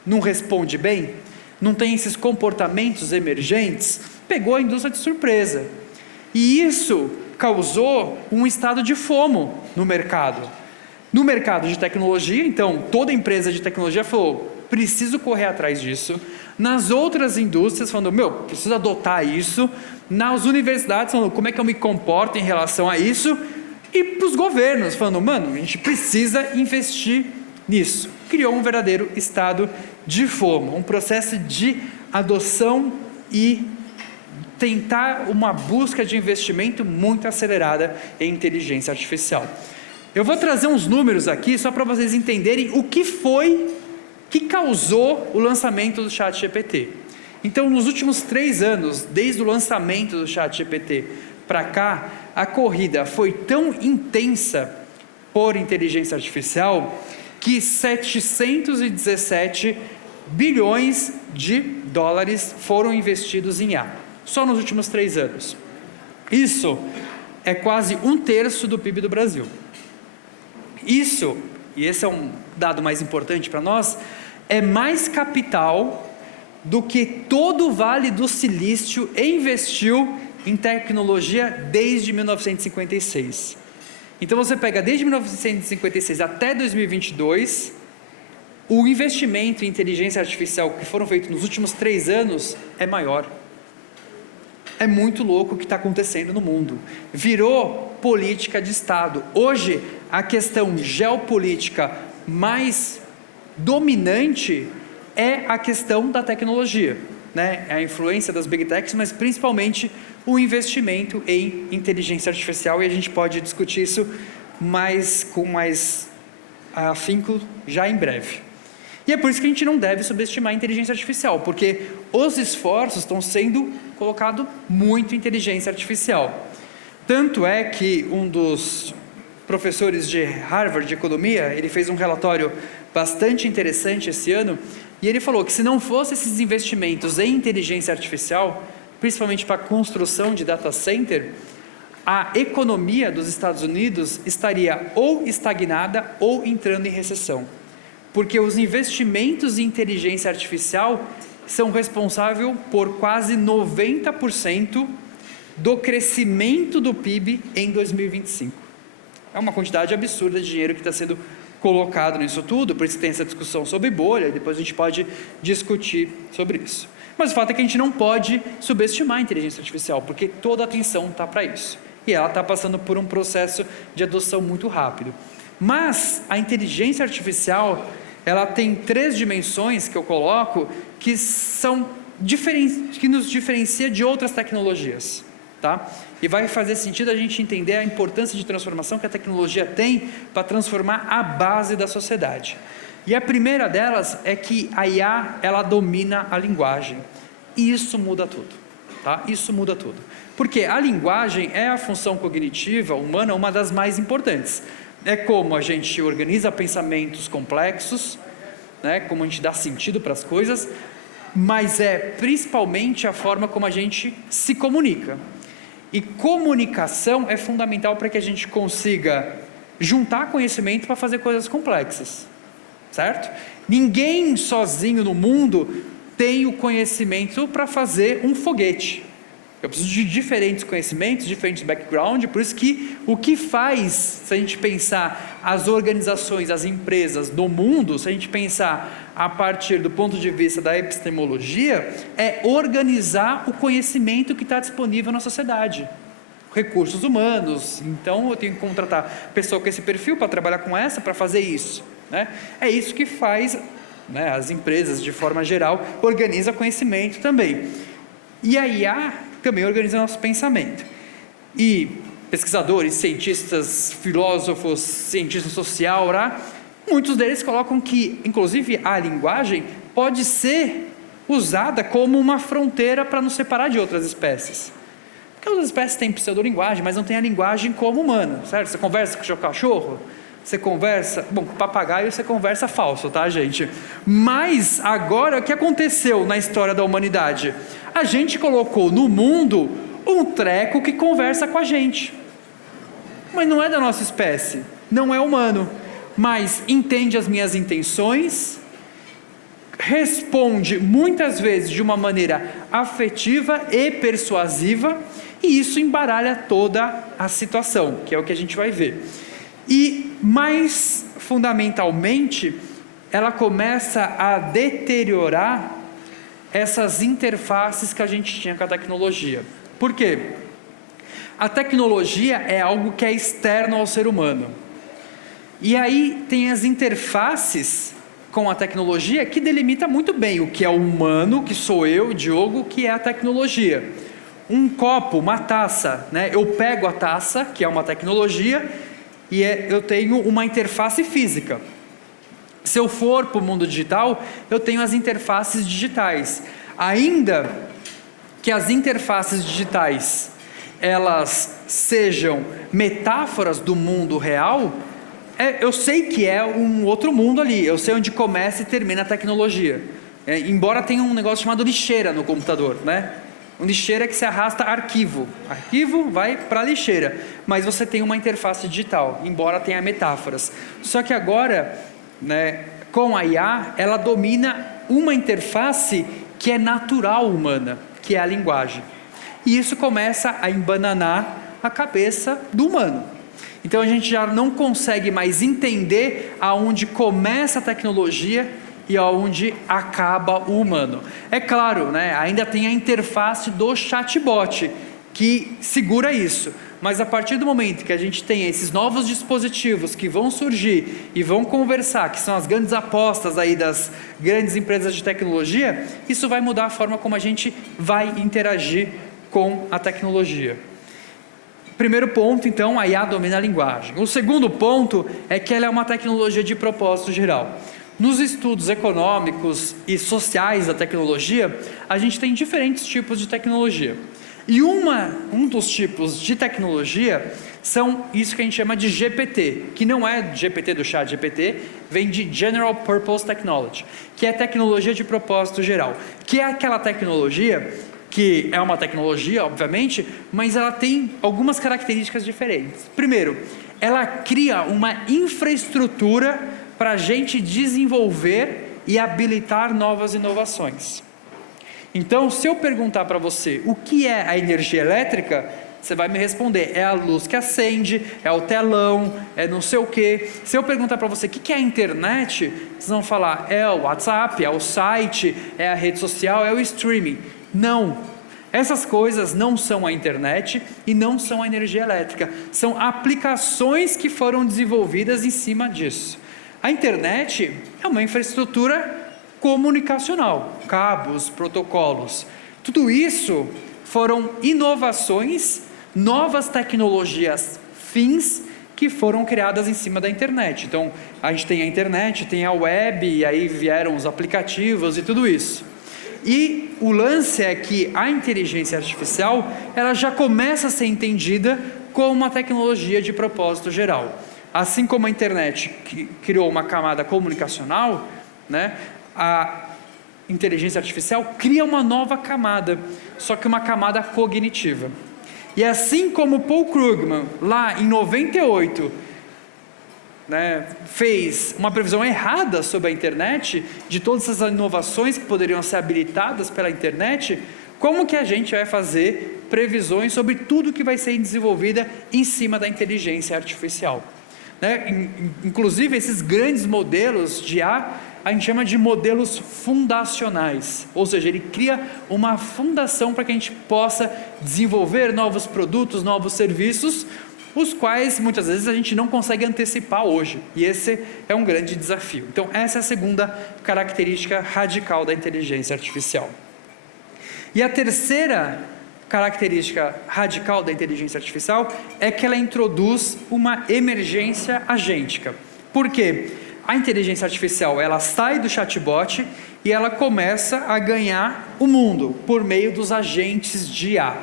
não responde bem? Não tem esses comportamentos emergentes? Pegou a indústria de surpresa. E isso causou um estado de FOMO no mercado. No mercado de tecnologia, então, toda empresa de tecnologia falou, preciso correr atrás disso. Nas outras indústrias, falando, preciso adotar isso. Nas universidades, falando, como é que eu me comporto em relação a isso? E para os governos, falando, a gente precisa investir nisso. Criou um verdadeiro estado de fome, um processo de adoção e tentar uma busca de investimento muito acelerada em inteligência artificial. Eu vou trazer uns números aqui só para vocês entenderem o que foi que causou o lançamento do ChatGPT. Então, nos últimos 3 anos, desde o lançamento do ChatGPT para cá, a corrida foi tão intensa por inteligência artificial que 717 bilhões de dólares foram investidos em IA, só nos últimos 3 anos. Isso é quase 1/3 do PIB do Brasil. Isso, e esse é um dado mais importante para nós, é mais capital do que todo o Vale do Silício investiu em tecnologia desde 1956. Então você pega desde 1956 até 2022, o investimento em inteligência artificial que foram feitos nos últimos 3 anos é maior. É muito louco o que está acontecendo no mundo. Virou política de Estado. Hoje, a questão geopolítica mais dominante é a questão da tecnologia, né? A influência das Big Techs, mas principalmente o investimento em inteligência artificial, e a gente pode discutir isso com mais afinco já em breve. E é por isso que a gente não deve subestimar a inteligência artificial, porque os esforços estão sendo colocados muito em inteligência artificial. Tanto é que um dos professores de Harvard de Economia, ele fez um relatório bastante interessante esse ano, e ele falou que se não fossem esses investimentos em inteligência artificial, principalmente para a construção de data center, a economia dos Estados Unidos estaria ou estagnada ou entrando em recessão. Porque os investimentos em inteligência artificial são responsáveis por quase 90% do crescimento do PIB em 2025. É uma quantidade absurda de dinheiro que está sendo colocado nisso tudo, por isso tem essa discussão sobre bolha, e depois a gente pode discutir sobre isso. Mas o fato é que a gente não pode subestimar a inteligência artificial, porque toda a atenção está para isso. E ela está passando por um processo de adoção muito rápido. Mas a inteligência artificial, ela tem 3 dimensões que eu coloco, que nos diferencia de outras tecnologias. Tá? E vai fazer sentido a gente entender a importância de transformação que a tecnologia tem para transformar a base da sociedade. E a primeira delas é que a IA, ela domina a linguagem. E isso muda tudo. Tá? Isso muda tudo. Porque a linguagem é a função cognitiva humana, uma das mais importantes. É como a gente organiza pensamentos complexos, né? Como a gente dá sentido para as coisas, mas é principalmente a forma como a gente se comunica. E comunicação é fundamental para que a gente consiga juntar conhecimento para fazer coisas complexas, certo? Ninguém sozinho no mundo tem o conhecimento para fazer um foguete. Eu preciso de diferentes conhecimentos, diferentes background, por isso que o que faz, se a gente pensar as organizações, as empresas do mundo, se a gente pensar a partir do ponto de vista da epistemologia, é organizar o conhecimento que está disponível na sociedade. Recursos humanos, então eu tenho que contratar pessoa com esse perfil para trabalhar com essa, para fazer isso. Né? É isso que faz, né, as empresas, de forma geral, organiza conhecimento também. E a IA também organiza nosso pensamento. E pesquisadores, cientistas, filósofos, cientistas social, muitos deles colocam que, inclusive, a linguagem pode ser usada como uma fronteira para nos separar de outras espécies. Porque outras espécies têm pseudolinguagem, mas não tem a linguagem como humana, certo? Você conversa com o seu cachorro, você conversa... Bom, com o papagaio você conversa falso, tá, gente? Mas, agora, o que aconteceu na história da humanidade? A gente colocou no mundo um treco que conversa com a gente. Mas não é da nossa espécie, não é humano. Mas entende as minhas intenções, responde muitas vezes de uma maneira afetiva e persuasiva, e isso embaralha toda a situação, que é o que a gente vai ver. E, mais fundamentalmente, ela começa a deteriorar essas interfaces que a gente tinha com a tecnologia. Por quê? A tecnologia é algo que é externo ao ser humano. E aí tem as interfaces com a tecnologia que delimita muito bem o que é o humano, que sou eu, Diogo, o que é a tecnologia. Um copo, uma taça, né? Eu pego a taça, que é uma tecnologia, e eu tenho uma interface física. Se eu for para o mundo digital, eu tenho as interfaces digitais. Ainda que as interfaces digitais elas sejam metáforas do mundo real, eu sei que é um outro mundo ali, eu sei onde começa e termina a tecnologia. Embora tenha um negócio chamado lixeira no computador, né? Um lixeira que se arrasta arquivo. Arquivo vai para a lixeira, mas você tem uma interface digital, embora tenha metáforas. Só que agora, né, com a IA, ela domina uma interface que é natural humana, que é a linguagem. E isso começa a embananar a cabeça do humano. Então a gente já não consegue mais entender aonde começa a tecnologia e aonde acaba o humano. É claro, né, ainda tem a interface do chatbot, que segura isso. Mas a partir do momento que a gente tem esses novos dispositivos que vão surgir e vão conversar, que são as grandes apostas aí das grandes empresas de tecnologia, isso vai mudar a forma como a gente vai interagir com a tecnologia. Primeiro ponto, então, a IA domina a linguagem. O segundo ponto é que ela é uma tecnologia de propósito geral. Nos estudos econômicos e sociais da tecnologia, a gente tem diferentes tipos de tecnologia. E um dos tipos de tecnologia são isso que a gente chama de GPT, que não é GPT do chat GPT, vem de General Purpose Technology, que é tecnologia de propósito geral, que é aquela tecnologia que é uma tecnologia, obviamente, mas ela tem algumas características diferentes. Primeiro, ela cria uma infraestrutura para a gente desenvolver e habilitar novas inovações. Então, se eu perguntar para você o que é a energia elétrica, você vai me responder, é a luz que acende, é o telão, é não sei o quê. Se eu perguntar para você o que é a internet, vocês vão falar, é o WhatsApp, é o site, é a rede social, é o streaming. Não, essas coisas não são a internet e não são a energia elétrica, são aplicações que foram desenvolvidas em cima disso. A internet é uma infraestrutura comunicacional, cabos, protocolos, tudo isso foram inovações, novas tecnologias fins que foram criadas em cima da internet. Então, a gente tem a internet, tem a web, e aí vieram os aplicativos e tudo isso. E o lance é que a inteligência artificial, ela já começa a ser entendida como uma tecnologia de propósito geral. Assim como a internet criou uma camada comunicacional, né, a inteligência artificial cria uma nova camada, só que uma camada cognitiva. E assim como Paul Krugman, lá em 98, né, fez uma previsão errada sobre a internet, de todas essas inovações que poderiam ser habilitadas pela internet, como que a gente vai fazer previsões sobre tudo que vai ser desenvolvida em cima da inteligência artificial? Né? Inclusive, esses grandes modelos de IA, a gente chama de modelos fundacionais, ou seja, ele cria uma fundação para que a gente possa desenvolver novos produtos, novos serviços, os quais muitas vezes a gente não consegue antecipar hoje, e esse é um grande desafio. Então essa é a segunda característica radical da inteligência artificial. E a terceira característica radical da inteligência artificial é que ela introduz uma emergência agêntica. Por quê? A inteligência artificial, ela sai do chatbot e ela começa a ganhar o mundo por meio dos agentes de IA.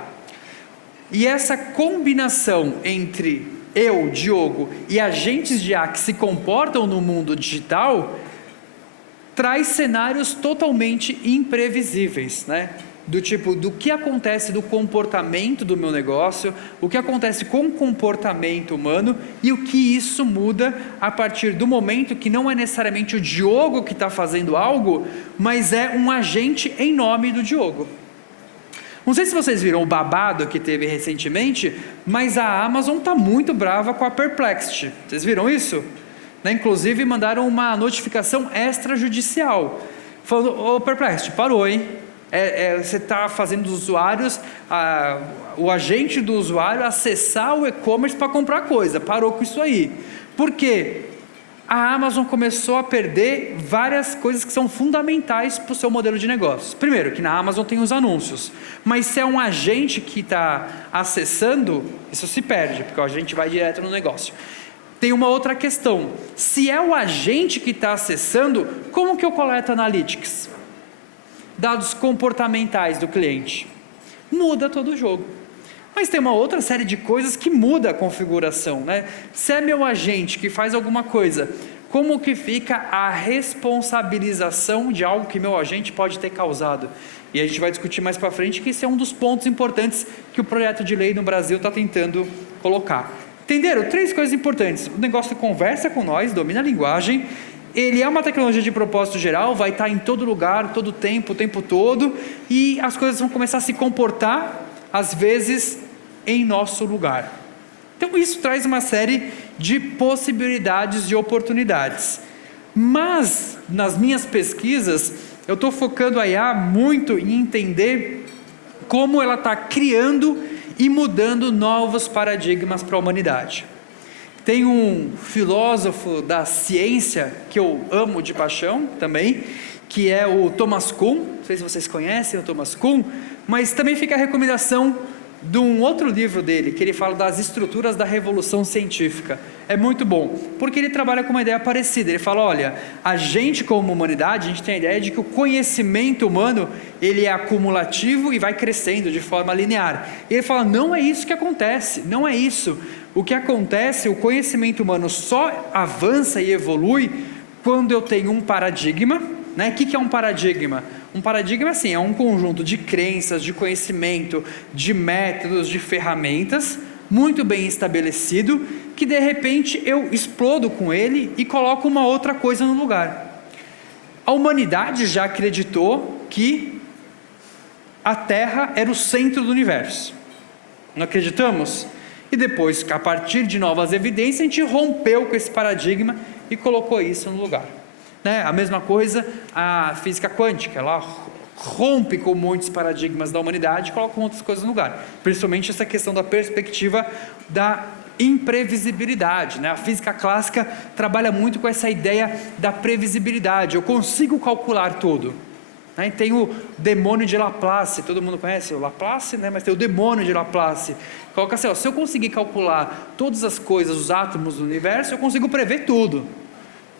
E essa combinação entre eu, Diogo, e agentes de IA que se comportam no mundo digital, traz cenários totalmente imprevisíveis, né? Do tipo, do que acontece do comportamento do meu negócio, o que acontece com o comportamento humano e o que isso muda a partir do momento que não é necessariamente o Diogo que está fazendo algo, mas é um agente em nome do Diogo. Não sei se vocês viram o babado que teve recentemente, mas a Amazon está muito brava com a Perplexity. Vocês viram isso? Né? Inclusive mandaram uma notificação extrajudicial, falando, ô Perplexity, parou, hein? Você está fazendo os usuários, o agente do usuário acessar o e-commerce para comprar coisa, parou com isso aí. Por quê? a Amazon começou a perder várias coisas que são fundamentais para o seu modelo de negócios. Primeiro, que na Amazon tem os anúncios, mas se é um agente que está acessando, isso se perde, porque o agente vai direto no negócio. Tem uma outra questão, se é o agente que está acessando, como que eu coleto analytics? Dados comportamentais do cliente. Muda todo o jogo. Mas tem uma outra série de coisas que muda a configuração, né? Se é meu agente que faz alguma coisa, como que fica a responsabilização de algo que meu agente pode ter causado? E a gente vai discutir mais para frente que esse é um dos pontos importantes que o projeto de lei no Brasil está tentando colocar. Entenderam? 3 coisas importantes. O negócio conversa com nós, domina a linguagem, ele é uma tecnologia de propósito geral, vai estar em todo lugar, todo tempo, o tempo todo, e as coisas vão começar a se comportar, às vezes, em nosso lugar. Então isso traz uma série de possibilidades, de oportunidades. Mas, nas minhas pesquisas, eu estou focando a IA muito em entender como ela está criando e mudando novos paradigmas para a humanidade. Tem um filósofo da ciência que eu amo de paixão também, que é o Thomas Kuhn. Não sei se vocês conhecem o Thomas Kuhn, mas também fica a recomendação de um outro livro dele, que ele fala das estruturas da revolução científica. É muito bom, porque ele trabalha com uma ideia parecida. Ele fala, olha, a gente como humanidade, a gente tem a ideia de que o conhecimento humano, ele é acumulativo e vai crescendo de forma linear. E ele fala, não é isso que acontece, não é isso. O que acontece, o conhecimento humano só avança e evolui quando eu tenho um paradigma, né? O que é um paradigma? Um paradigma, assim, é um conjunto de crenças, de conhecimento, de métodos, de ferramentas, muito bem estabelecido, que de repente eu explodo com ele e coloco uma outra coisa no lugar. A humanidade já acreditou que a Terra era o centro do universo. Não acreditamos? E depois, a partir de novas evidências, a gente rompeu com esse paradigma e colocou isso no lugar. Né? A mesma coisa a física quântica, ela rompe com muitos paradigmas da humanidade e coloca outras coisas no lugar. Principalmente essa questão da perspectiva da imprevisibilidade. Né? A física clássica trabalha muito com essa ideia da previsibilidade. Eu consigo calcular tudo. Né? Tem o demônio de Laplace, todo mundo conhece o Laplace, né? Mas tem o demônio de Laplace. Coloca assim, ó, se eu conseguir calcular todas as coisas, os átomos do universo, eu consigo prever tudo.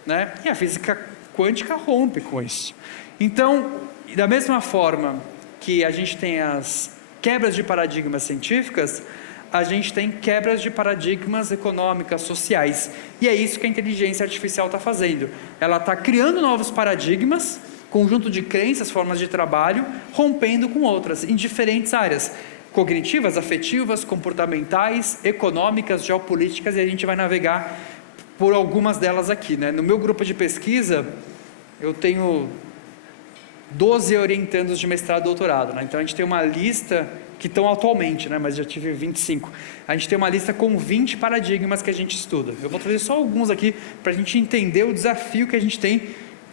Né? E a física quântica rompe com isso. Então, da mesma forma que a gente tem as quebras de paradigmas científicas, a gente tem quebras de paradigmas econômicas, sociais. E é isso que a inteligência artificial está fazendo. Ela está criando novos paradigmas, conjunto de crenças, formas de trabalho, rompendo com outras, em diferentes áreas. Cognitivas, afetivas, comportamentais, econômicas, geopolíticas, e a gente vai navegar por algumas delas aqui, né? No meu grupo de pesquisa, eu tenho 12 orientandos de mestrado e doutorado, né? Então a gente tem uma lista, que estão atualmente, né? Mas já tive 25. A gente tem uma lista com 20 paradigmas que a gente estuda. Eu vou trazer só alguns aqui, para a gente entender o desafio que a gente tem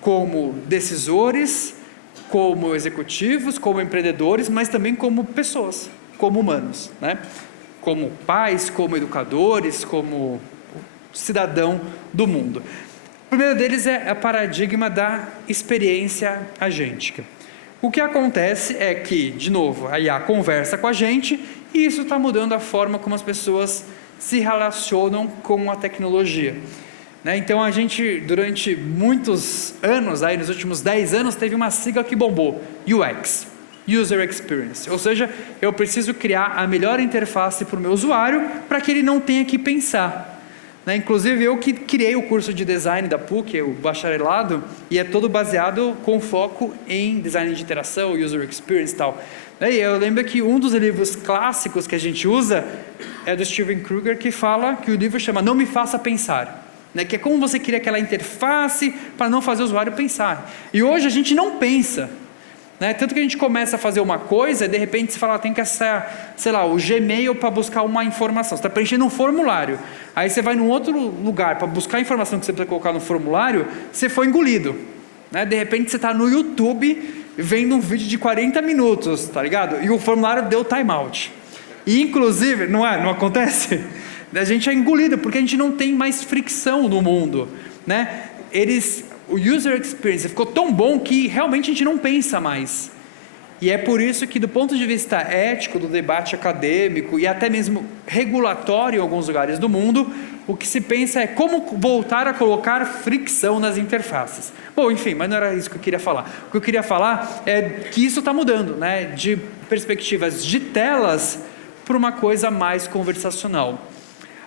como decisores, como executivos, como empreendedores, mas também como pessoas, como humanos, né? Como pais, como educadores, como cidadão do mundo. O primeiro deles é o paradigma da experiência agêntica. O que acontece é que, de novo, a IA conversa com a gente e isso está mudando a forma como as pessoas se relacionam com a tecnologia. Né? Então a gente, durante muitos anos, aí, nos últimos 10 anos, teve uma sigla que bombou, UX, User Experience. Ou seja, eu preciso criar a melhor interface para o meu usuário para que ele não tenha que pensar. Né? Inclusive eu que criei o curso de design da PUC, o bacharelado, e é todo baseado com foco em design de interação, user experience e tal. E eu lembro que um dos livros clássicos que a gente usa é do Steven Kruger, que fala, que o livro chama Não Me Faça Pensar, né? Que é como você cria aquela interface para não fazer o usuário pensar. E hoje a gente não pensa. Né? Tanto que a gente começa a fazer uma coisa e de repente você fala, tem que acessar, sei lá, o Gmail para buscar uma informação. Você está preenchendo um formulário. Aí você vai num outro lugar para buscar a informação que você precisa colocar no formulário, você foi engolido. Né? De repente você está no YouTube vendo um vídeo de 40 minutos, tá ligado? E o formulário deu timeout. E inclusive, não acontece? A gente é engolido porque a gente não tem mais fricção no mundo. né? O user experience ficou tão bom que realmente a gente não pensa mais. E é por isso que, do ponto de vista ético, do debate acadêmico e até mesmo regulatório em alguns lugares do mundo, o que se pensa é como voltar a colocar fricção nas interfaces. Bom, enfim, mas não era isso que eu queria falar. O que eu queria falar é que isso está mudando, né? De perspectivas de telas para uma coisa mais conversacional.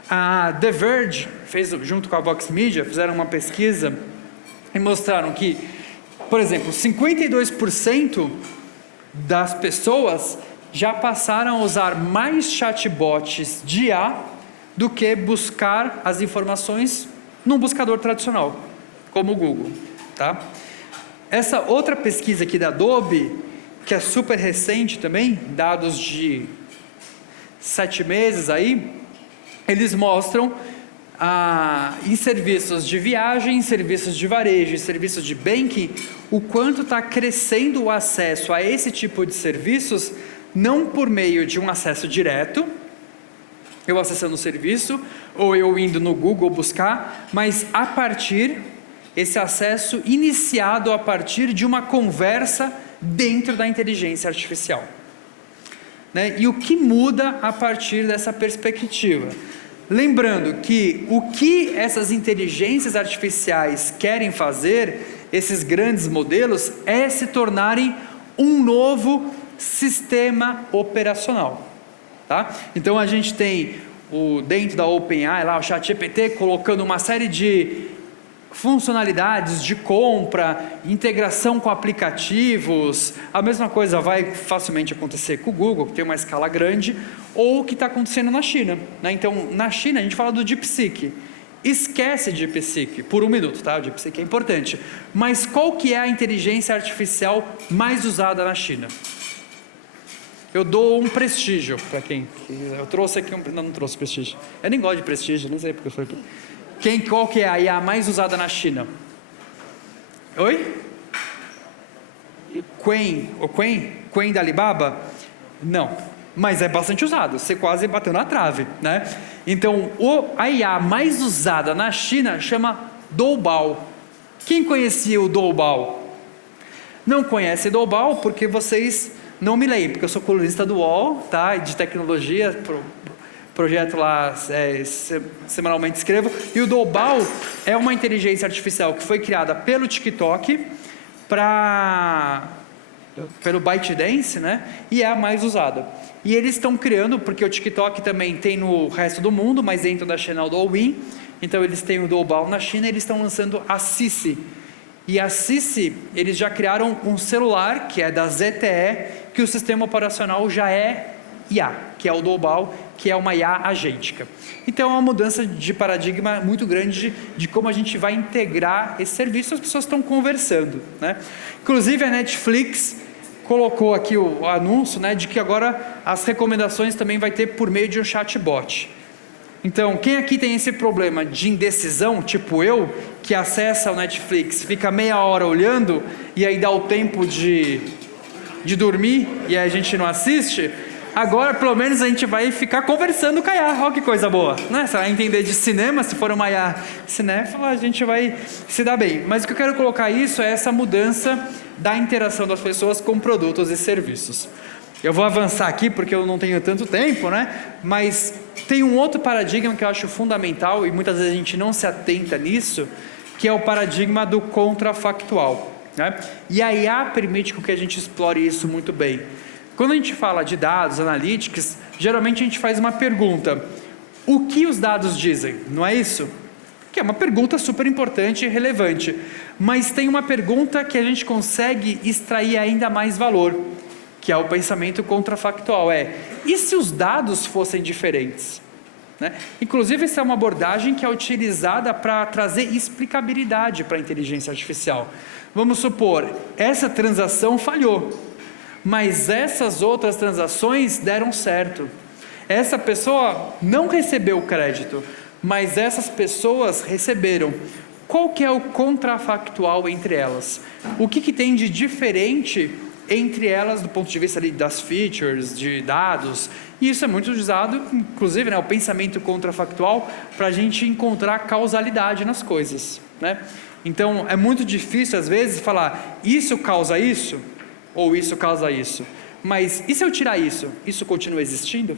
A The Verge fez, junto com a Vox Media, fizeram uma pesquisa e mostraram que, por exemplo, 52% das pessoas já passaram a usar mais chatbots de IA do que buscar as informações num buscador tradicional, como o Google, tá? Essa outra pesquisa aqui da Adobe, que é super recente também, dados de 7 meses aí, eles mostram em serviços de viagem, serviços de varejo e serviços de banking, o quanto está crescendo o acesso a esse tipo de serviços, não por meio de um acesso direto, eu acessando o serviço, ou eu indo no Google buscar, mas esse acesso iniciado a partir de uma conversa dentro da inteligência artificial. Né? E o que muda a partir dessa perspectiva? Lembrando que o que essas inteligências artificiais querem fazer, esses grandes modelos, é se tornarem um novo sistema operacional. Tá? Então a gente tem dentro da OpenAI, lá, o ChatGPT, colocando uma série de funcionalidades de compra, integração com aplicativos. A mesma coisa vai facilmente acontecer com o Google, que tem uma escala grande, ou o que está acontecendo na China, né? Então, na China, a gente fala do DeepSeek. Esquece DeepSeek por um minuto, tá? O DeepSeek é importante. Mas qual que é a inteligência artificial mais usada na China? Eu dou um prestígio para quem... Eu trouxe aqui não trouxe prestígio. Eu nem gosto de prestígio, não sei porque eu falei... Qual que é a IA mais usada na China? Oi? Qwen da Alibaba? Não, mas é bastante usado, você quase bateu na trave, né? Então, a IA mais usada na China chama Doubao. Quem conhecia o Doubao? Não conhece Doubao porque vocês não me leem, porque eu sou colunista do UOL, tá? De tecnologia, projeto lá, semanalmente escrevo, e o Doubao é uma inteligência artificial que foi criada pelo TikTok pelo ByteDance, né? E é a mais usada. E eles estão criando, porque o TikTok também tem no resto do mundo, mas dentro da China Douyin, então eles têm o Doubao na China, e eles estão lançando a Cici. E a Cici, eles já criaram um celular, que é da ZTE, que o sistema operacional já é IA, que é o Doubao, que é uma IA agêntica. Então é uma mudança de paradigma muito grande de como a gente vai integrar esse serviço, as pessoas estão conversando, né? Inclusive a Netflix colocou aqui o anúncio, né, de que agora as recomendações também vai ter por meio de um chatbot. Então, quem aqui tem esse problema de indecisão, tipo eu, que acessa o Netflix, fica meia hora olhando e aí dá o tempo de dormir e aí a gente não assiste... Agora, pelo menos, a gente vai ficar conversando com a IA. Olha que coisa boa, né? Você vai entender de cinema, se for uma IA cinéfila, a gente vai se dar bem. Mas o que eu quero colocar isso é essa mudança da interação das pessoas com produtos e serviços. Eu vou avançar aqui, porque eu não tenho tanto tempo, né? Mas tem um outro paradigma que eu acho fundamental, e muitas vezes a gente não se atenta nisso, que é o paradigma do contrafactual, né? E a IA permite que a gente explore isso muito bem. Quando a gente fala de dados, analytics, geralmente a gente faz uma pergunta: o que os dados dizem? Não é isso? Que é uma pergunta super importante e relevante. Mas tem uma pergunta que a gente consegue extrair ainda mais valor, que é o pensamento contrafactual. E se os dados fossem diferentes? Né? Inclusive, essa é uma abordagem que é utilizada para trazer explicabilidade para a inteligência artificial. Vamos supor, essa transação falhou, mas essas outras transações deram certo. Essa pessoa não recebeu o crédito, mas essas pessoas receberam. Qual que é o contrafactual entre elas? O que tem de diferente entre elas do ponto de vista ali das features, de dados? E isso é muito usado, inclusive, né, o pensamento contrafactual, para a gente encontrar causalidade nas coisas. né? Então, é muito difícil, às vezes, falar isso causa isso, ou isso causa isso. Mas, e se eu tirar isso? Isso continua existindo?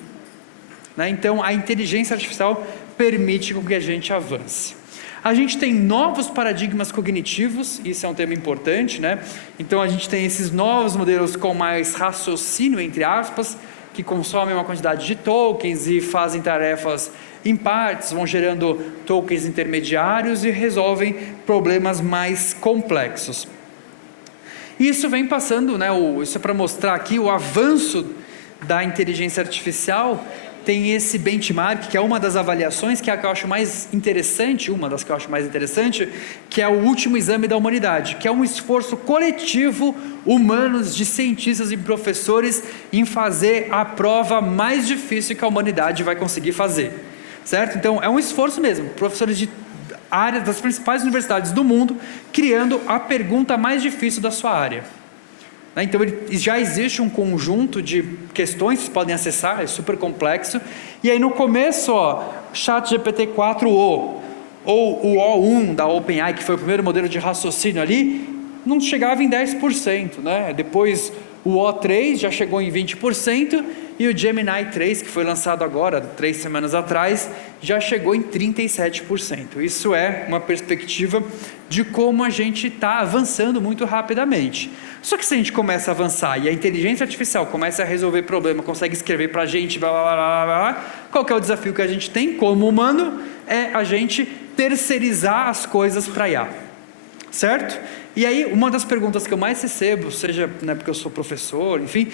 Né? Então, a inteligência artificial permite com que a gente avance. A gente tem novos paradigmas cognitivos, isso é um tema importante, né? Então, a gente tem esses novos modelos com mais raciocínio, entre aspas, que consomem uma quantidade de tokens e fazem tarefas em partes, vão gerando tokens intermediários e resolvem problemas mais complexos. Isso vem passando, né, isso é para mostrar aqui o avanço da inteligência artificial. Tem esse benchmark, que é uma das avaliações, que é a que eu acho mais interessante, que é o último exame da humanidade, que é um esforço coletivo, humanos, de cientistas e professores, em fazer a prova mais difícil que a humanidade vai conseguir fazer, certo? Então, é um esforço mesmo, professores de áreas das principais universidades do mundo, criando a pergunta mais difícil da sua área. Então, já existe um conjunto de questões que vocês podem acessar, é super complexo. E aí, no começo, ChatGPT 4o, ou o O1 da OpenAI, que foi o primeiro modelo de raciocínio ali, não chegava em 10%, né? Depois, o O3 já chegou em 20%, e o Gemini 3, que foi lançado agora, 3 semanas atrás, já chegou em 37%. Isso é uma perspectiva de como a gente está avançando muito rapidamente. Só que se a gente começa a avançar e a inteligência artificial começa a resolver problema, consegue escrever para a gente, blá, blá, blá, blá, blá, qual que é o desafio que a gente tem como humano? É a gente terceirizar as coisas para a IA. Certo? E aí, uma das perguntas que eu mais recebo, seja porque eu sou professor, enfim,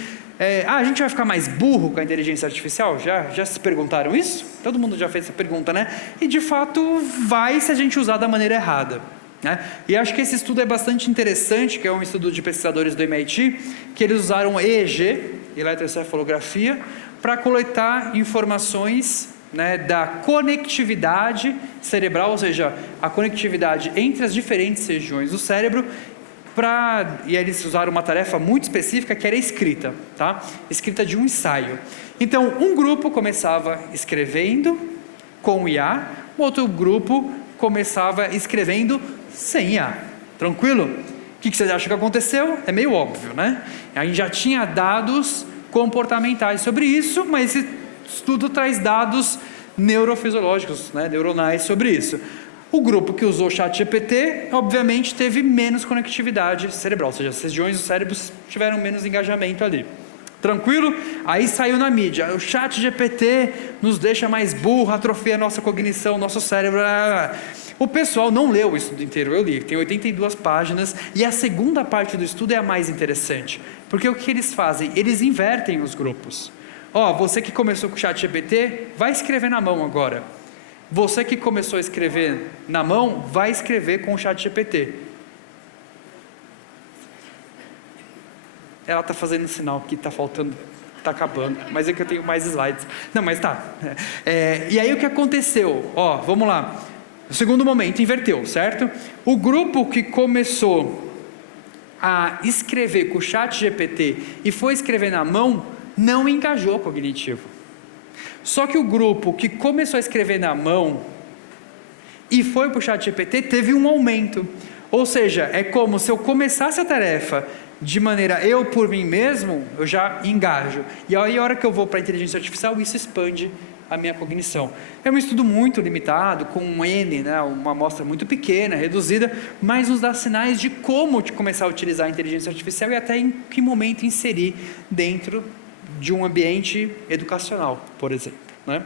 a gente vai ficar mais burro com a inteligência artificial? Já se perguntaram isso? Todo mundo já fez essa pergunta, né? E de fato vai, se a gente usar da maneira errada, né? E acho que esse estudo é bastante interessante, que é um estudo de pesquisadores do MIT, que eles usaram EEG, eletroencefalografia, para coletar informações, né, da conectividade cerebral, ou seja, a conectividade entre as diferentes regiões do cérebro, e eles usaram uma tarefa muito específica, que era escrita, tá? Escrita de um ensaio. Então, um grupo começava escrevendo com IA, o outro grupo começava escrevendo sem IA. Tranquilo? O que vocês acham que aconteceu? É meio óbvio, né? A gente já tinha dados comportamentais sobre isso, mas esse estudo traz dados neurofisiológicos, né, neuronais sobre isso. O grupo que usou o ChatGPT, obviamente, teve menos conectividade cerebral, ou seja, as regiões do cérebro tiveram menos engajamento ali. Tranquilo? Aí saiu na mídia, o ChatGPT nos deixa mais burro, atrofia a nossa cognição, nosso cérebro. O pessoal não leu o estudo inteiro, eu li, tem 82 páginas, e a segunda parte do estudo é a mais interessante, porque o que eles fazem? Eles invertem os grupos. Você que começou com o ChatGPT, vai escrever na mão agora. Você que começou a escrever na mão, vai escrever com o ChatGPT. Ela está fazendo um sinal que está faltando, está acabando, mas é que eu tenho mais slides. Não, mas tá. E aí o que aconteceu? Vamos lá. O segundo momento, inverteu, certo? O grupo que começou a escrever com o ChatGPT e foi escrever na mão, não engajou cognitivo. Só que o grupo que começou a escrever na mão e foi para o ChatGPT teve um aumento. Ou seja, é como se eu começasse a tarefa de maneira eu por mim mesmo, eu já engajo. E aí a hora que eu vou para a inteligência artificial, isso expande a minha cognição. É um estudo muito limitado, com um N, né, uma amostra muito pequena, reduzida, mas nos dá sinais de como começar a utilizar a inteligência artificial e até em que momento inserir dentro de um ambiente educacional, por exemplo, né?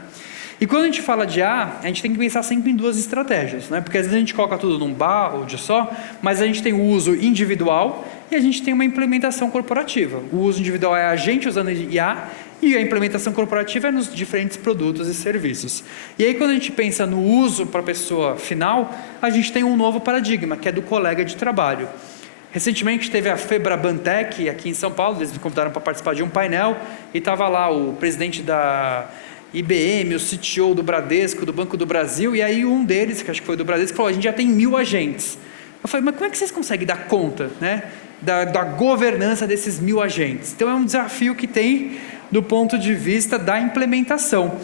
E quando a gente fala de IA, a gente tem que pensar sempre em duas estratégias, né? Porque às vezes a gente coloca tudo num balde só, mas a gente tem o uso individual e a gente tem uma implementação corporativa. O uso individual é a gente usando IA e a implementação corporativa é nos diferentes produtos e serviços. E aí quando a gente pensa no uso para a pessoa final, a gente tem um novo paradigma, que é do colega de trabalho. Recentemente teve a Febrabantec aqui em São Paulo, eles me convidaram para participar de um painel e estava lá o presidente da IBM, o CTO do Bradesco, do Banco do Brasil, e aí um deles, que acho que foi do Bradesco, falou, a gente já tem 1000 agentes. Eu falei, mas como é que vocês conseguem dar conta, né, da governança desses 1000 agentes? Então é um desafio que tem do ponto de vista da implementação.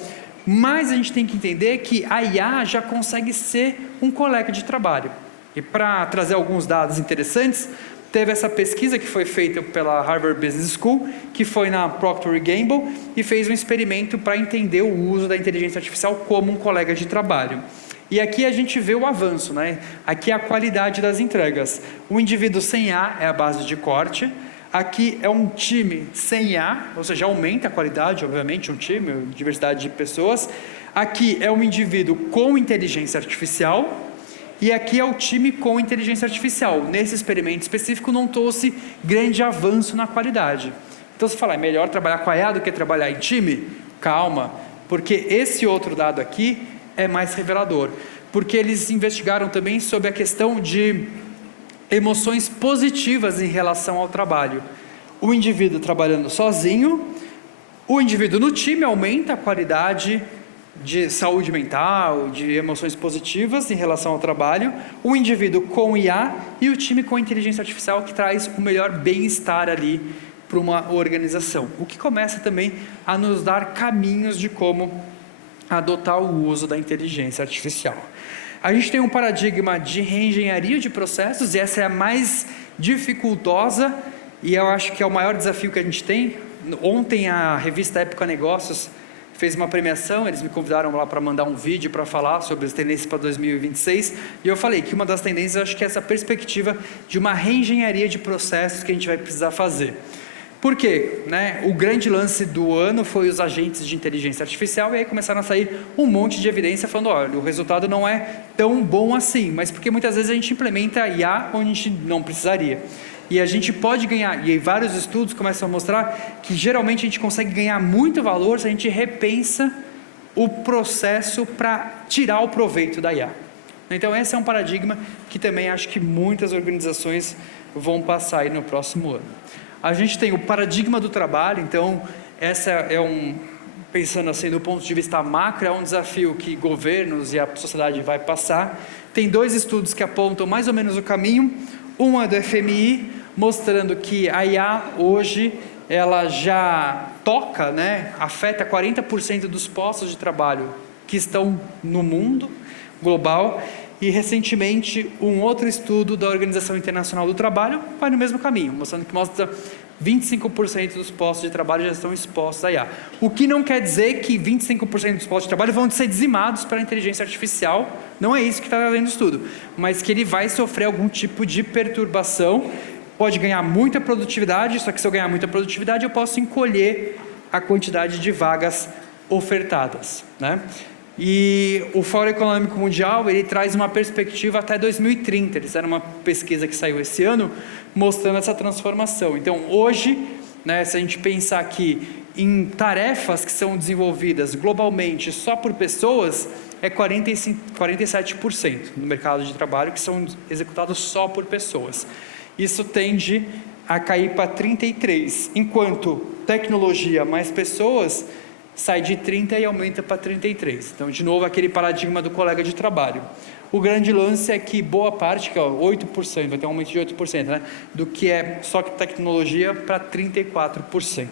Mas a gente tem que entender que a IA já consegue ser um colega de trabalho. E para trazer alguns dados interessantes, teve essa pesquisa que foi feita pela Harvard Business School, que foi na Procter & Gamble, e fez um experimento para entender o uso da inteligência artificial como um colega de trabalho. E aqui a gente vê o avanço, né? Aqui é a qualidade das entregas. O indivíduo sem IA é a base de corte. Aqui é um time sem IA, ou seja, aumenta a qualidade, obviamente, um time, diversidade de pessoas. Aqui é um indivíduo com inteligência artificial. E aqui é o time com inteligência artificial. Nesse experimento específico não trouxe grande avanço na qualidade. Então você fala, é melhor trabalhar com a IA do que trabalhar em time? Calma, porque esse outro dado aqui é mais revelador. Porque eles investigaram também sobre a questão de emoções positivas em relação ao trabalho. O indivíduo trabalhando sozinho, o indivíduo no time aumenta a qualidade de saúde mental, de emoções positivas em relação ao trabalho, o indivíduo com IA e o time com inteligência artificial que traz o melhor bem-estar ali para uma organização. O que começa também a nos dar caminhos de como adotar o uso da inteligência artificial. A gente tem um paradigma de reengenharia de processos e essa é a mais dificultosa e eu acho que é o maior desafio que a gente tem. Ontem a revista Época Negócios fez uma premiação, eles me convidaram lá para mandar um vídeo para falar sobre as tendências para 2026, e eu falei que uma das tendências, eu acho que é essa perspectiva de uma reengenharia de processos que a gente vai precisar fazer. Por quê? O grande lance do ano foi os agentes de inteligência artificial, e aí começaram a sair um monte de evidência falando, olha, o resultado não é tão bom assim, mas porque muitas vezes a gente implementa IA onde a gente não precisaria. E a gente pode ganhar, e aí vários estudos começam a mostrar que geralmente a gente consegue ganhar muito valor se a gente repensa o processo para tirar o proveito da IA. Então esse é um paradigma que também acho que muitas organizações vão passar aí no próximo ano. A gente tem o paradigma do trabalho, então essa é pensando assim do ponto de vista macro, é um desafio que governos e a sociedade vai passar. Tem 2 estudos que apontam mais ou menos o caminho. Um é do FMI, mostrando que a IA hoje, ela já toca, afeta 40% dos postos de trabalho que estão no mundo global. E recentemente, um outro estudo da Organização Internacional do Trabalho vai no mesmo caminho, mostrando que mostra 25% dos postos de trabalho já estão expostos à IA. O que não quer dizer que 25% dos postos de trabalho vão ser dizimados pela inteligência artificial, não é isso que está trazendo o estudo, mas que ele vai sofrer algum tipo de perturbação, pode ganhar muita produtividade, só que se eu ganhar muita produtividade eu posso encolher a quantidade de vagas ofertadas, E o Fórum Econômico Mundial, ele traz uma perspectiva até 2030, eles fizeram uma pesquisa que saiu esse ano, mostrando essa transformação. Então, hoje, se a gente pensar aqui em tarefas que são desenvolvidas globalmente só por pessoas, é 47% no mercado de trabalho que são executados só por pessoas. Isso tende a cair para 33%, enquanto tecnologia mais pessoas sai de 30 e aumenta para 33. Então, de novo, aquele paradigma do colega de trabalho. O grande lance é que boa parte, que é 8%, vai ter um aumento de 8%, do que é só tecnologia para 34%.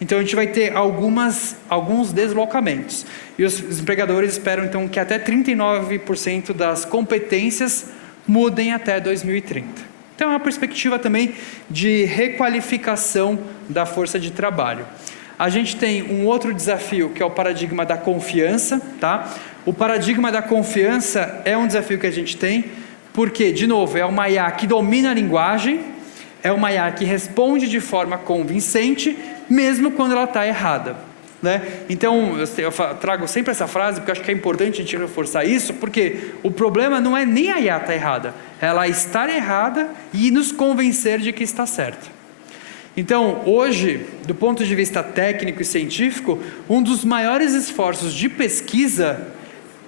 Então, a gente vai ter alguns deslocamentos. E os empregadores esperam, então, que até 39% das competências mudem até 2030. Então, é uma perspectiva também de requalificação da força de trabalho. A gente tem um outro desafio, que é o paradigma da confiança, O paradigma da confiança é um desafio que a gente tem, porque, de novo, é uma IA que domina a linguagem, é uma IA que responde de forma convincente, mesmo quando ela está errada, Então, eu trago sempre essa frase, porque eu acho que é importante a gente reforçar isso, porque o problema não é nem a IA estar errada, ela estar errada e nos convencer de que está certa. Então, hoje, do ponto de vista técnico e científico, um dos maiores esforços de pesquisa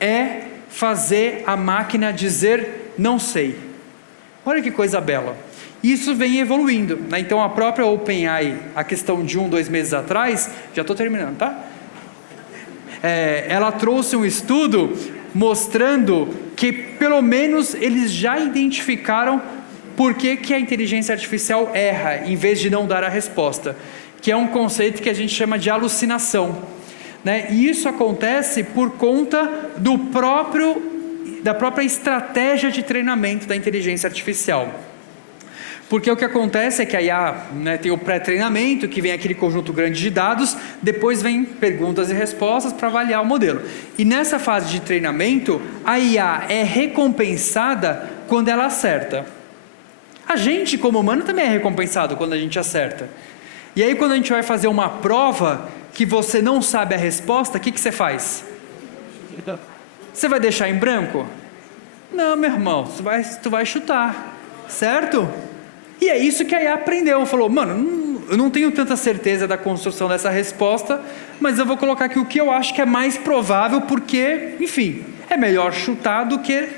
é fazer a máquina dizer não sei. Olha que coisa bela. Isso vem evoluindo, Então, a própria OpenAI, a questão de 2 meses atrás, já estou terminando, ela trouxe um estudo mostrando que, pelo menos, eles já identificaram por que a inteligência artificial erra, em vez de não dar a resposta, que é um conceito que a gente chama de alucinação, E isso acontece por conta do próprio da própria estratégia de treinamento da inteligência artificial. Porque o que acontece é que a IA, né, tem o pré-treinamento, que vem aquele conjunto grande de dados, depois vem perguntas e respostas para avaliar o modelo. E nessa fase de treinamento, a IA é recompensada quando ela acerta. A gente, como humano, também é recompensado quando a gente acerta. E aí, quando a gente vai fazer uma prova que você não sabe a resposta, o que você faz? Você vai deixar em branco? Não, meu irmão, tu vai chutar, certo? E é isso que a IA aprendeu. Falou, mano, eu não tenho tanta certeza da construção dessa resposta, mas eu vou colocar aqui o que eu acho que é mais provável, porque, enfim, é melhor chutar do que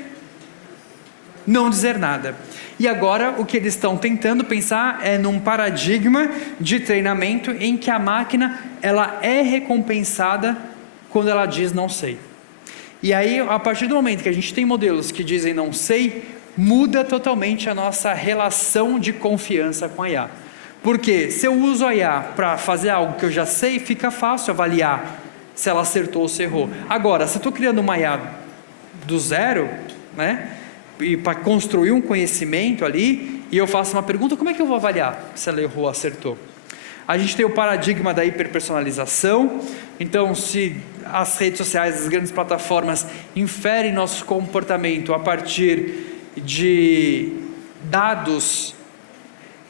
não dizer nada. E agora o que eles estão tentando pensar é num paradigma de treinamento em que a máquina ela é recompensada quando ela diz não sei. E aí, a partir do momento que a gente tem modelos que dizem não sei, muda totalmente a nossa relação de confiança com a IA. Porque se eu uso a IA para fazer algo que eu já sei, fica fácil avaliar se ela acertou ou se errou. Agora, se eu estou criando uma IA do zero, né, e para construir um conhecimento ali, e eu faço uma pergunta, como é que eu vou avaliar se ela errou ou acertou? A gente tem o paradigma da hiperpersonalização. Então, se as redes sociais, as grandes plataformas inferem nosso comportamento a partir de dados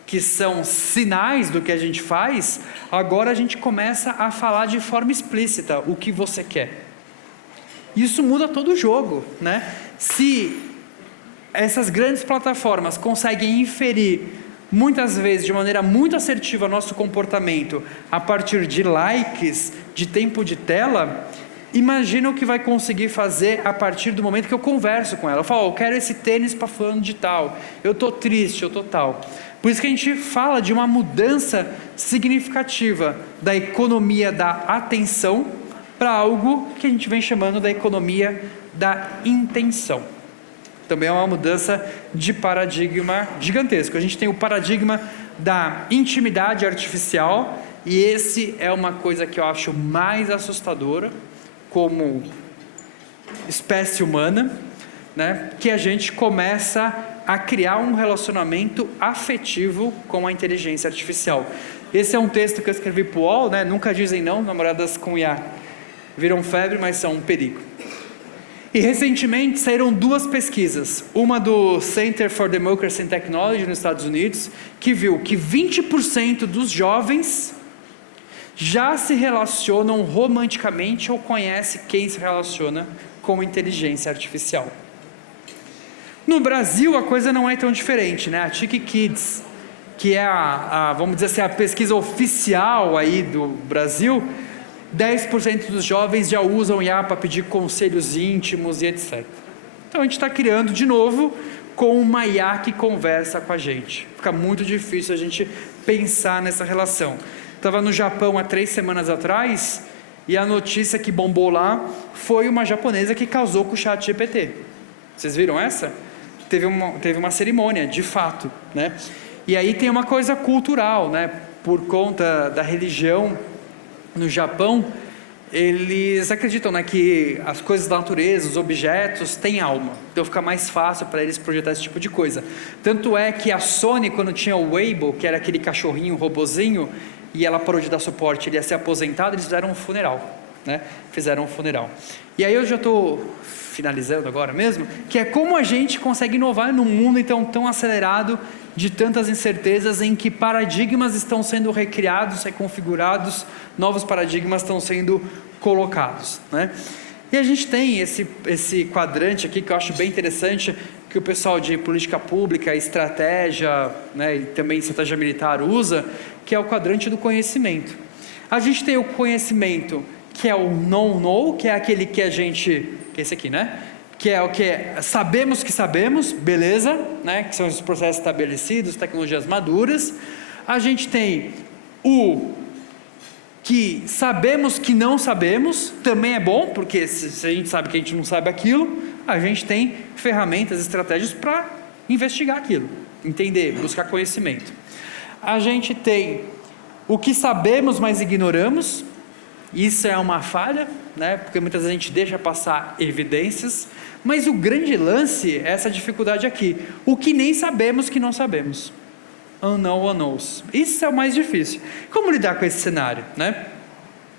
que são sinais do que a gente faz, agora a gente começa a falar de forma explícita o que você quer. Isso muda todo o jogo, né? Se essas grandes plataformas conseguem inferir muitas vezes de maneira muito assertiva nosso comportamento a partir de likes, de tempo de tela, imagina o que vai conseguir fazer a partir do momento que eu converso com ela. Eu falo, eu quero esse tênis para fulano de tal, eu estou triste, eu estou tal. Por isso que a gente fala de uma mudança significativa da economia da atenção para algo que a gente vem chamando da economia da intenção. Também é uma mudança de paradigma gigantesco. A gente tem o paradigma da intimidade artificial, e esse é uma coisa que eu acho mais assustadora como espécie humana, né? Que a gente começa a criar um relacionamento afetivo com a inteligência artificial. Esse é um texto que eu escrevi para o UOL, né? Nunca dizem não, namoradas com IA viram febre, mas são um perigo. E recentemente saíram duas pesquisas, uma do Center for Democracy and Technology nos Estados Unidos, que viu que 20% dos jovens já se relacionam romanticamente ou conhece quem se relaciona com inteligência artificial. No Brasil a coisa não é tão diferente, né? A Tiki Kids, que é vamos dizer assim, a pesquisa oficial aí do Brasil, 10% dos jovens já usam IA para pedir conselhos íntimos e etc. Então a gente está criando de novo com uma IA que conversa com a gente. Fica muito difícil a gente pensar nessa relação. Estava no Japão há 3 semanas atrás, e a notícia que bombou lá foi uma japonesa que casou com o ChatGPT. Vocês viram essa? Teve uma cerimônia, de fato, né? E aí tem uma coisa cultural, né? Por conta da religião no Japão, eles acreditam, né, que as coisas da natureza, os objetos, têm alma. Então fica mais fácil para eles projetar esse tipo de coisa. Tanto é que a Sony, quando tinha o Weibo, que era aquele cachorrinho, robozinho, e ela parou de dar suporte, ele ia ser aposentado, eles fizeram um funeral, né? Fizeram um funeral. E aí eu já estou finalizando agora mesmo, que é como a gente consegue inovar num mundo então tão acelerado, de tantas incertezas, em que paradigmas estão sendo recriados, reconfigurados, novos paradigmas estão sendo colocados, né? E a gente tem esse quadrante aqui que eu acho bem interessante, que o pessoal de política pública, estratégia, né, e também estratégia militar usa, que é o quadrante do conhecimento. A gente tem o conhecimento que é o know, que é aquele que a gente, que é esse aqui, né? Que é o que sabemos que sabemos, beleza, né? Que são os processos estabelecidos, tecnologias maduras. A gente tem o que sabemos que não sabemos, também é bom, porque se a gente sabe que a gente não sabe aquilo, a gente tem ferramentas, estratégias para investigar aquilo, entender, buscar conhecimento. A gente tem o que sabemos, mas ignoramos, Isso é uma falha, né? Porque muitas vezes a gente deixa passar evidências, mas o grande lance é essa dificuldade aqui. O que nem sabemos que não sabemos. Unknown unknowns. Isso é o mais difícil. Como lidar com esse cenário, né?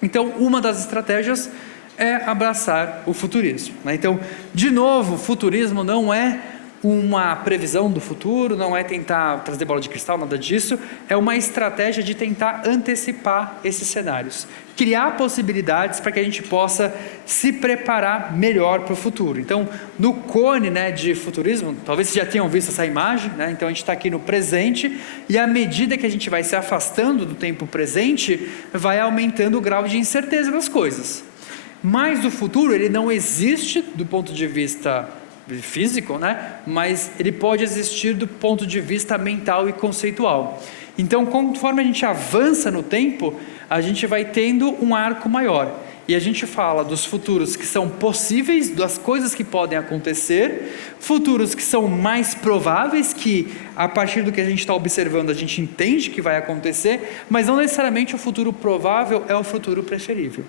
Então, uma das estratégias é abraçar o futurismo, né? Então, de novo, o futurismo não é uma previsão do futuro, não é tentar trazer bola de cristal, nada disso, é uma estratégia de tentar antecipar esses cenários, criar possibilidades para que a gente possa se preparar melhor para o futuro. Então, no cone, né, de futurismo, talvez vocês já tenham visto essa imagem, né? Então a gente está aqui no presente, e à medida que a gente vai se afastando do tempo presente, vai aumentando o grau de incerteza das coisas. Mas o futuro, ele não existe do ponto de vista físico, né? Mas ele pode existir do ponto de vista mental e conceitual. Então, conforme a gente avança no tempo, a gente vai tendo um arco maior. E a gente fala dos futuros que são possíveis, das coisas que podem acontecer, futuros que são mais prováveis, que a partir do que a gente está observando, a gente entende que vai acontecer, mas não necessariamente o futuro provável é o futuro preferível.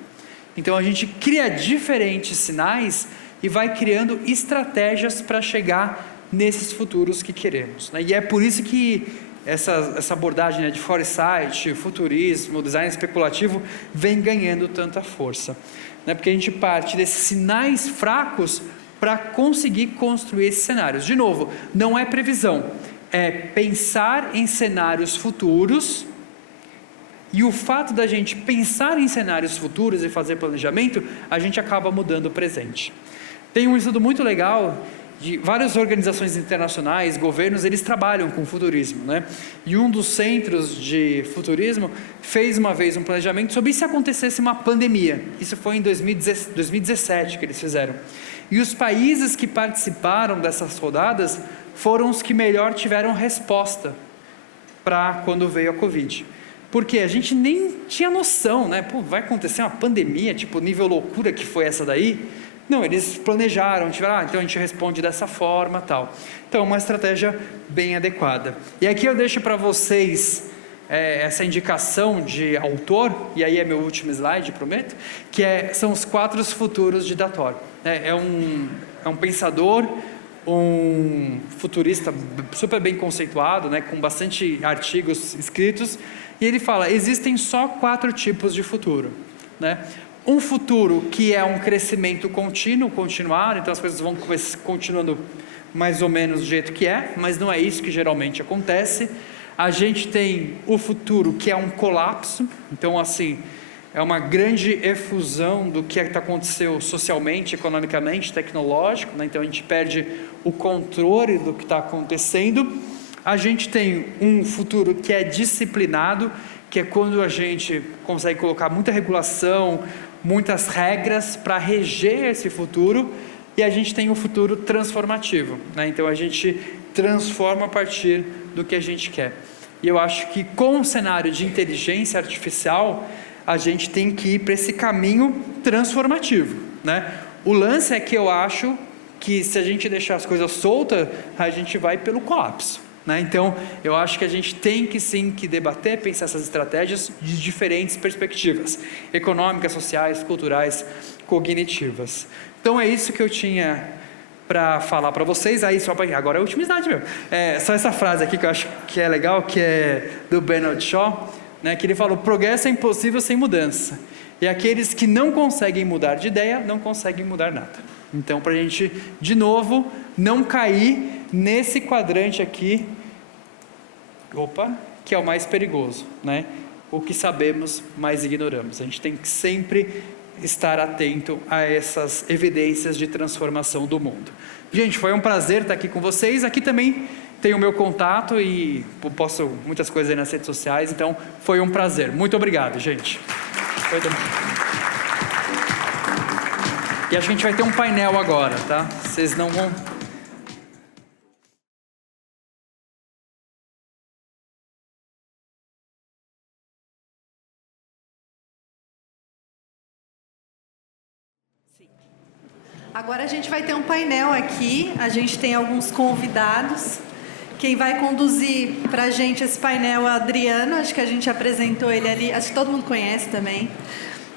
Então, a gente cria diferentes sinais e vai criando estratégias para chegar nesses futuros que queremos, né? E é por isso que essa abordagem, né, de foresight, futurismo, design especulativo, vem ganhando tanta força, né? Porque a gente parte desses sinais fracos para conseguir construir esses cenários. De novo, não é previsão, é pensar em cenários futuros. E o fato da gente pensar em cenários futuros e fazer planejamento, a gente acaba mudando o presente. Tem um estudo muito legal de várias organizações internacionais, governos, eles trabalham com futurismo, né? E um dos centros de futurismo fez uma vez um planejamento sobre se acontecesse uma pandemia. Isso foi em 2017 que eles fizeram. E os países que participaram dessas rodadas foram os que melhor tiveram resposta para quando veio a Covid. Porque a gente nem tinha noção, né? Pô, vai acontecer uma pandemia, tipo, nível loucura que foi essa daí? Não, eles planejaram, tiveram, então a gente responde dessa forma, tal. Então, uma estratégia bem adequada. E aqui eu deixo para vocês essa indicação de autor, e aí é meu último slide, prometo, que são os 4 futuros de Dator. É um pensador, um futurista super bem conceituado, né, com bastante artigos escritos, e ele fala, existem só 4 tipos de futuro, né? Um futuro que é um crescimento contínuo, continuado, então as coisas vão continuando mais ou menos do jeito que é, mas não é isso que geralmente acontece. A gente tem o futuro que é um colapso, então assim, é uma grande efusão do que aconteceu socialmente, economicamente, tecnológico, né? Então a gente perde o controle do que está acontecendo. A gente tem um futuro que é disciplinado, que é quando a gente consegue colocar muita regulação, muitas regras para reger esse futuro, e a gente tem o futuro transformativo, né? Então a gente transforma a partir do que a gente quer. E eu acho que com o cenário de inteligência artificial, a gente tem que ir para esse caminho transformativo, né? O lance é que eu acho que se a gente deixar as coisas soltas, a gente vai pelo colapso, né? Então, eu acho que a gente tem que sim que debater, pensar essas estratégias de diferentes perspectivas, econômicas, sociais, culturais, cognitivas. Então, é isso que eu tinha para falar para vocês. Aí, agora é a última slide mesmo. Só essa frase aqui que eu acho que é legal, que é do Bernard Shaw, né, que ele falou, progresso é impossível sem mudança. E aqueles que não conseguem mudar de ideia, não conseguem mudar nada. Então, para a gente, de novo, não cair nesse quadrante aqui, que é o mais perigoso, né? O que sabemos, mais ignoramos. A gente tem que sempre estar atento a essas evidências de transformação do mundo. Gente, foi um prazer estar aqui com vocês. Aqui também tem o meu contato e posto muitas coisas aí nas redes sociais, então foi um prazer. Muito obrigado, gente. E acho que a gente vai ter um painel agora, tá? Vocês não vão... Agora a gente vai ter um painel aqui, a gente tem alguns convidados. Quem vai conduzir para a gente esse painel é o Adriano, acho que a gente apresentou ele ali, acho que todo mundo conhece também.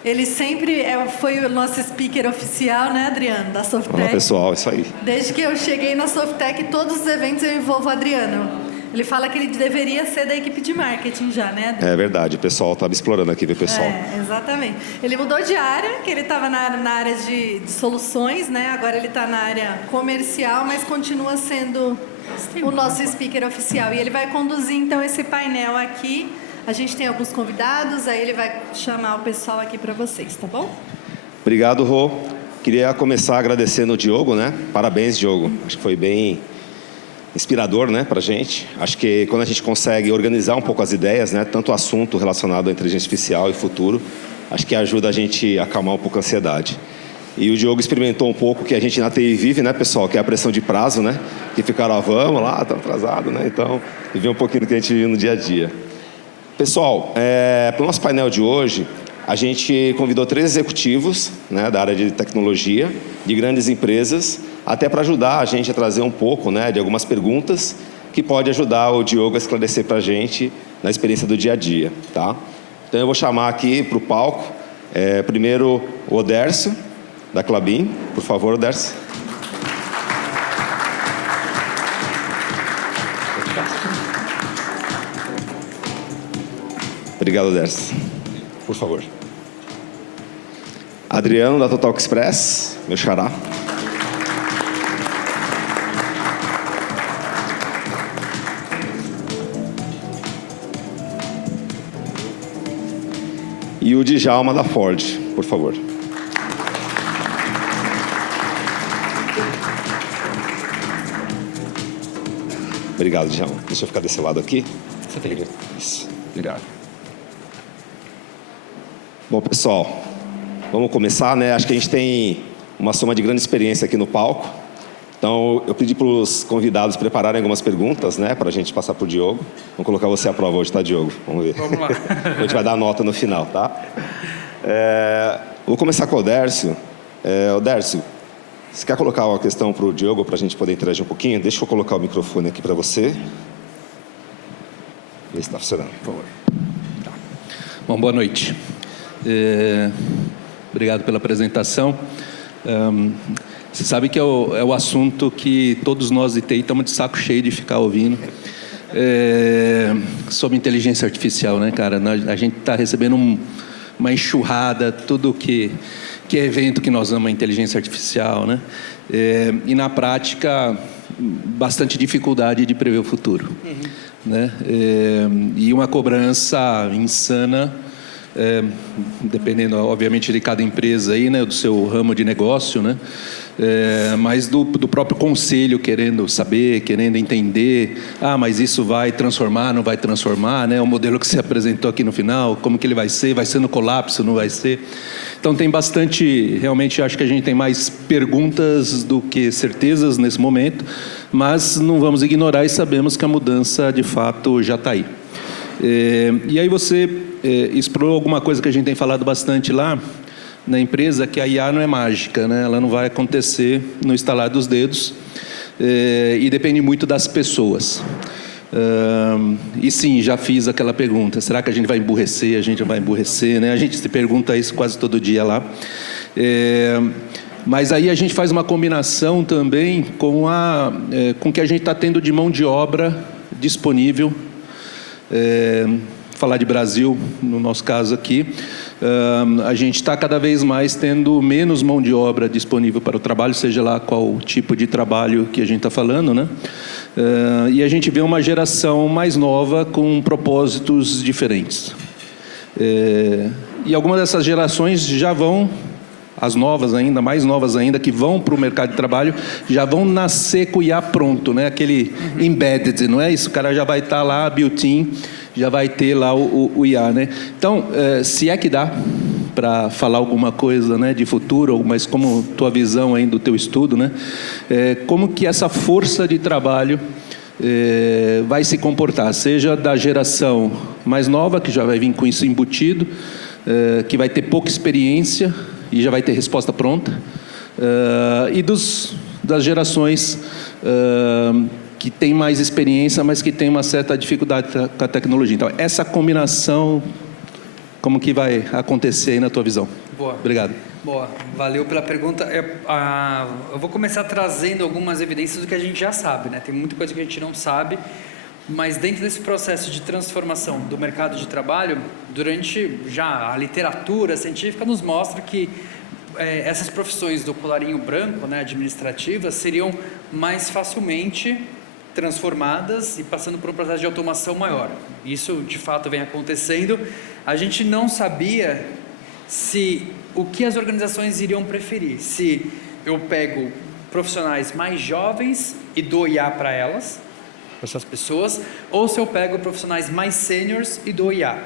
Ele sempre foi o nosso speaker oficial, né, Adriano, da Softec. Olá, pessoal, isso aí. Desde que eu cheguei na Softec, todos os eventos eu envolvo o Adriano. Ele fala que ele deveria ser da equipe de marketing já, né, Adriano? É verdade, o pessoal estava explorando aqui, viu, pessoal? Exatamente. Ele mudou de área, que ele estava na área de soluções, né? Agora ele está na área comercial, mas continua sendo o nosso speaker oficial. E ele vai conduzir, então, esse painel aqui. A gente tem alguns convidados, aí ele vai chamar o pessoal aqui para vocês, tá bom? Obrigado, Rô. Queria começar agradecendo o Diogo, né? Parabéns, Diogo. Acho que foi bem inspirador, né, para a gente. Acho que quando a gente consegue organizar um pouco as ideias, né, tanto o assunto relacionado à inteligência artificial e futuro, acho que ajuda a gente a acalmar um pouco a ansiedade. E o Diogo experimentou um pouco que a gente na TI vive, né, pessoal, que é a pressão de prazo, né, que ficaram, vamos lá, estamos atrasados, né, então, viver um pouquinho do que a gente vive no dia a dia. Pessoal, para o nosso painel de hoje, a gente convidou 3 executivos, né, da área de tecnologia, de grandes empresas, até para ajudar a gente a trazer um pouco, né, de algumas perguntas que pode ajudar o Diogo a esclarecer para a gente na experiência do dia a dia, tá? Então eu vou chamar aqui para o palco, primeiro o Odercio, da Klabin. Por favor, Odercio. Obrigado, Odercio. Por favor. Adriano, da Total Express, meu xará. E o Djalma, da Ford, por favor. Obrigado, Djalma. Deixa eu ficar desse lado aqui. Você tem que... Isso. Obrigado. Bom, pessoal, vamos começar, né? Acho que a gente tem uma soma de grande experiência aqui no palco. Então, eu pedi para os convidados prepararem algumas perguntas, né? Para a gente passar para o Diogo. Vamos colocar você à prova hoje, tá, Diogo? Vamos ver. Vamos lá. A gente vai dar nota no final, tá? Vou começar com o Odercio. Odercio, você quer colocar uma questão para o Diogo, para a gente poder interagir um pouquinho? Deixa eu colocar o microfone aqui para você. Vê se está funcionando, por favor. Tá. Bom, boa noite. Obrigado pela apresentação. Você sabe que é o assunto que todos nós de TI estamos de saco cheio de ficar ouvindo. Sobre inteligência artificial, né, cara? A gente está recebendo uma enxurrada, tudo que é evento que nós amamos a inteligência artificial, né? E na prática, bastante dificuldade de prever o futuro. Né? E uma cobrança insana, dependendo, obviamente, de cada empresa aí, né, do seu ramo de negócio, né? Mas do próprio conselho querendo saber, querendo entender, mas isso vai transformar, não vai transformar, né? O modelo que você apresentou aqui no final, como que ele vai ser no colapso, não vai ser? Então tem bastante, realmente acho que a gente tem mais perguntas do que certezas nesse momento, mas não vamos ignorar e sabemos que a mudança de fato já está aí. E aí você explorou alguma coisa que a gente tem falado bastante lá na empresa, que a IA não é mágica, né? Ela não vai acontecer no estalar dos dedos, e depende muito das pessoas. E sim, já fiz aquela pergunta, será que a gente vai emburrecer? A gente não vai emburrecer, né? A gente se pergunta isso quase todo dia lá. Mas aí a gente faz uma combinação também com o que a gente está tendo de mão de obra disponível. Falar de Brasil, no nosso caso aqui, a gente está cada vez mais tendo menos mão de obra disponível para o trabalho, seja lá qual tipo de trabalho que a gente está falando, né? E a gente vê uma geração mais nova com propósitos diferentes. E algumas dessas gerações já vão, as novas ainda, mais novas ainda, que vão para o mercado de trabalho, já vão nascer com o IA pronto, né? Aquele embedded, não é isso? O cara já vai estar lá, built-in, já vai ter lá o IA, né? Então, se é que dá para falar alguma coisa, né, de futuro, mas como tua visão aí do teu estudo, né? Como que essa força de trabalho vai se comportar, seja da geração mais nova, que já vai vir com isso embutido, que vai ter pouca experiência e já vai ter resposta pronta, e das gerações que tem mais experiência, mas que tem uma certa dificuldade com a tecnologia. Então, essa combinação Como que vai acontecer aí na tua visão? Boa. Obrigado. Boa, valeu pela pergunta. Eu vou começar trazendo algumas evidências do que a gente já sabe, né? Tem muita coisa que a gente não sabe, mas dentro desse processo de transformação do mercado de trabalho, durante já a literatura científica nos mostra que essas profissões do colarinho branco, né, administrativas, seriam mais facilmente transformadas e passando por um processo de automação maior. Isso, de fato, vem acontecendo. A gente não sabia o que as organizações iriam preferir. Se eu pego profissionais mais jovens e dou IA para elas, para essas pessoas, ou se eu pego profissionais mais sêniores e dou IA.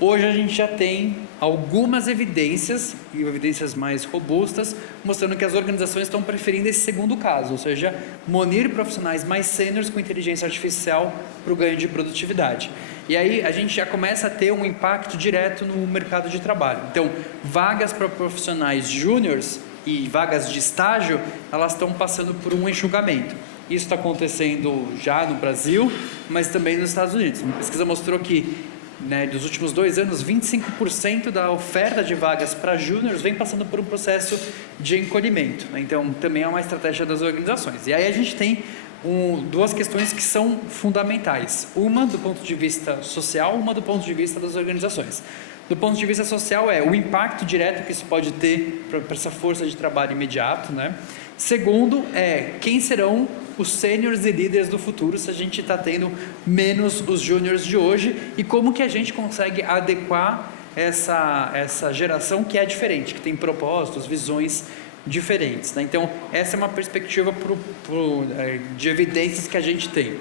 Hoje a gente já tem algumas evidências, e evidências mais robustas, mostrando que as organizações estão preferindo esse segundo caso, ou seja, munir profissionais mais sêniores com inteligência artificial para o ganho de produtividade. E aí a gente já começa a ter um impacto direto no mercado de trabalho. Então, vagas para profissionais júniores e vagas de estágio, elas estão passando por um enxugamento. Isso está acontecendo já no Brasil, mas também nos Estados Unidos. Uma pesquisa mostrou que dos últimos 2 anos, 25% da oferta de vagas para júniores vem passando por um processo de encolhimento. Então, também é uma estratégia das organizações. E aí a gente tem duas questões que são fundamentais. Uma do ponto de vista social, uma do ponto de vista das organizações. Do ponto de vista social o impacto direto que isso pode ter para essa força de trabalho imediato, né? Segundo quem serão os sêniores e líderes do futuro se a gente está tendo menos os júniores de hoje e como que a gente consegue adequar essa geração que é diferente, que tem propósitos, visões diferentes, né? Então, essa é uma perspectiva de evidências que a gente tem.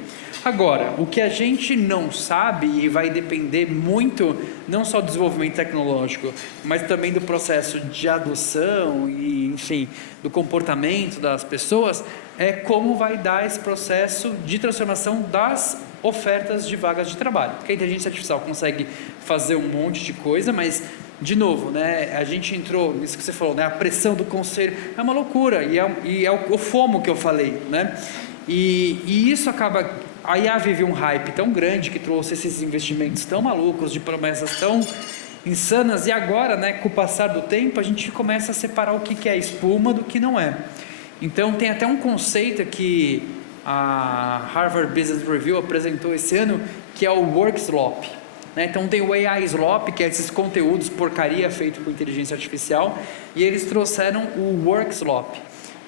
Agora, o que a gente não sabe e vai depender muito, não só do desenvolvimento tecnológico, mas também do processo de adoção e, enfim, do comportamento das pessoas, é como vai dar esse processo de transformação das ofertas de vagas de trabalho. Porque a inteligência artificial consegue fazer um monte de coisa, mas, de novo, né, a gente entrou nisso que você falou, né, a pressão do conselho é uma loucura, e é o FOMO que eu falei, né? E isso acaba... A IA vive um hype tão grande que trouxe esses investimentos tão malucos, de promessas tão insanas, e agora, né, com o passar do tempo, a gente começa a separar o que é espuma do que não é. Então, tem até um conceito que a Harvard Business Review apresentou esse ano, que é o Work Slop. Né? Então, tem o AI Slop, que é esses conteúdos porcaria feito com inteligência artificial, e eles trouxeram o Work Slop,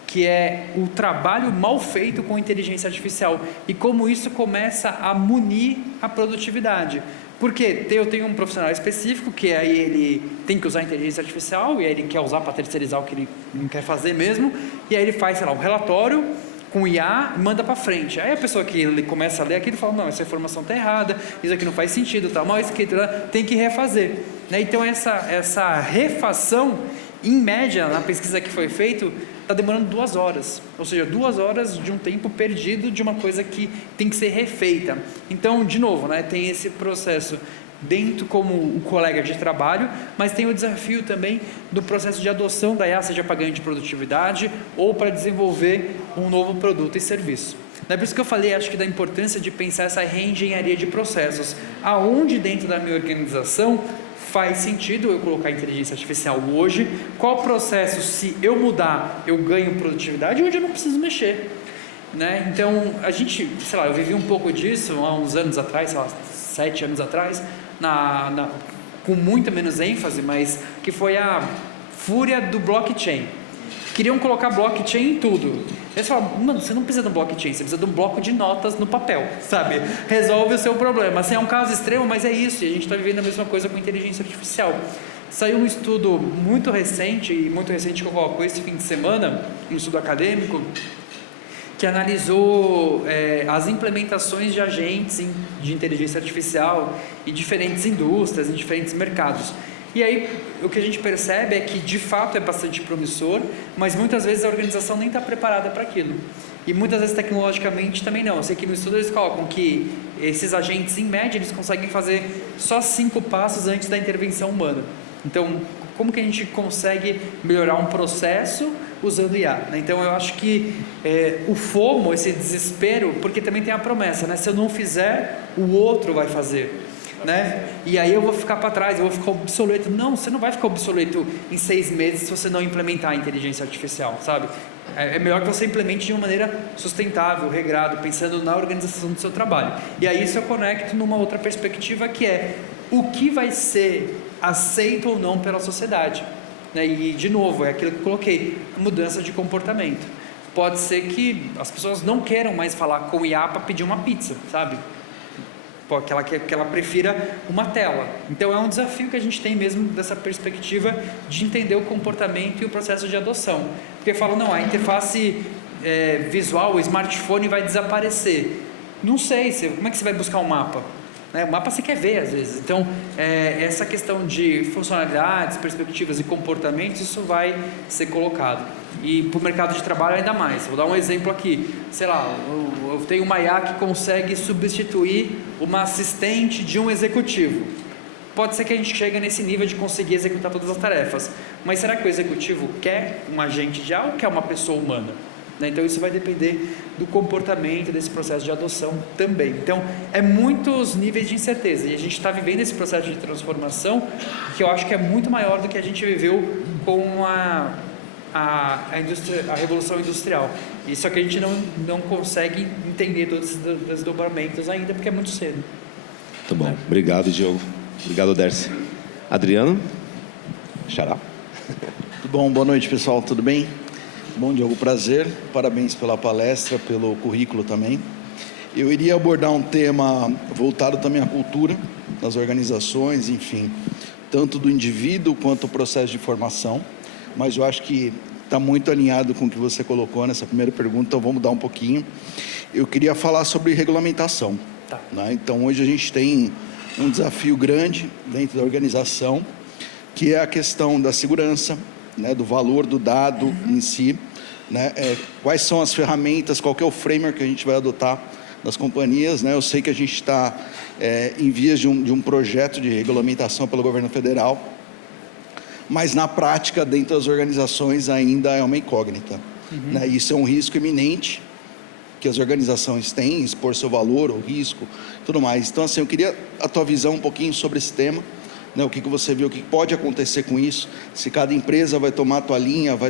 que é o trabalho mal feito com inteligência artificial e como isso começa a munir a produtividade. Porque eu tenho um profissional específico que aí ele tem que usar inteligência artificial e aí ele quer usar para terceirizar o que ele não quer fazer mesmo, e aí ele faz, sei lá, um relatório com IA e manda para frente. Aí a pessoa que ele começa a ler aquilo fala, não, essa informação está errada, isso aqui não faz sentido, está mal escrito, tem que refazer. Né? Então essa refação, em média, na pesquisa que foi feita, está demorando 2 horas, ou seja, 2 horas de um tempo perdido de uma coisa que tem que ser refeita. Então, de novo, né, tem esse processo dentro como o colega de trabalho, mas tem o desafio também do processo de adoção da IA, seja para ganho de produtividade ou para desenvolver um novo produto e serviço. É por isso que eu falei, acho que da importância de pensar essa reengenharia de processos, aonde dentro da minha organização faz sentido eu colocar inteligência artificial hoje, qual processo, se eu mudar, eu ganho produtividade, e onde eu não preciso mexer. Né? Então, a gente, sei lá, eu vivi um pouco disso há uns anos atrás, sei lá, 7 anos atrás, com muito menos ênfase, mas que foi a fúria do blockchain. Queriam colocar blockchain em tudo. Eles falaram, mano, você não precisa de um blockchain, você precisa de um bloco de notas no papel, sabe? Resolve o seu problema. Assim, é um caso extremo, mas é isso, e a gente está vivendo a mesma coisa com inteligência artificial. Saiu um estudo muito recente que eu coloco esse fim de semana, um estudo acadêmico, que analisou as implementações de agentes de inteligência artificial em diferentes indústrias, em diferentes mercados. E aí, o que a gente percebe é que, de fato, é bastante promissor, mas muitas vezes a organização nem está preparada para aquilo. E muitas vezes, tecnologicamente, também não. Eu sei que no estudo eles colocam que esses agentes, em média, eles conseguem fazer só 5 passos antes da intervenção humana. Então, como que a gente consegue melhorar um processo usando IA? Né? Então, eu acho que o FOMO, esse desespero, porque também tem a promessa, né? Se eu não fizer, o outro vai fazer. né? E aí eu vou ficar para trás, eu vou ficar obsoleto. Não, você não vai ficar obsoleto em 6 meses se você não implementar a inteligência artificial, sabe? É melhor que você implemente de uma maneira sustentável, regrado, pensando na organização do seu trabalho. E aí isso eu conecto numa outra perspectiva, que é o que vai ser aceito ou não pela sociedade, né? E, de novo, é aquilo que eu coloquei, mudança de comportamento. Pode ser que as pessoas não queiram mais falar com o IA para pedir uma pizza, sabe? Que ela prefira uma tela. Então é um desafio que a gente tem mesmo dessa perspectiva de entender o comportamento e o processo de adoção. Porque falam, não, a interface visual, o smartphone vai desaparecer. Não sei, como é que você vai buscar um mapa? O mapa você quer ver às vezes. Então, essa questão de funcionalidades, perspectivas e comportamentos, isso vai ser colocado. E para o mercado de trabalho ainda mais. Vou dar um exemplo aqui. Sei lá, eu tenho uma IA que consegue substituir uma assistente de um executivo. Pode ser que a gente chegue nesse nível de conseguir executar todas as tarefas. Mas será que o executivo quer um agente de IA ou quer uma pessoa humana? Então isso vai depender do comportamento desse processo de adoção também. Então é muitos níveis de incerteza, e a gente está vivendo esse processo de transformação que eu acho que é muito maior do que a gente viveu com a revolução industrial. E só que a gente não consegue entender todos esses desdobramentos ainda, porque é muito cedo. Tá bom, obrigado, Diogo. Obrigado, Dercy. Adriano? Xará. Tudo bom? Boa noite, pessoal. Tudo bem? Bom, Diogo, prazer. Parabéns pela palestra, pelo currículo também. Eu iria abordar um tema voltado também à cultura das organizações, enfim, tanto do indivíduo quanto o processo de formação, mas eu acho que está muito alinhado com o que você colocou nessa primeira pergunta, então vamos mudar um pouquinho. Eu queria falar sobre regulamentação. Tá. Né? Então, hoje a gente tem um desafio grande dentro da organização, que é a questão da segurança, né, do valor do dado em si, né, quais são as ferramentas, qual que é o framework que a gente vai adotar nas companhias, né? Eu sei que a gente está em vias de um projeto de regulamentação pelo governo federal, mas na prática, dentro das organizações, ainda é uma incógnita. Né? Isso é um risco iminente que as organizações têm, expor seu valor, o risco, tudo mais. Então, assim, eu queria a tua visão um pouquinho sobre esse tema. Né, o que você viu, o que pode acontecer com isso, se cada empresa vai tomar a tua linha, vai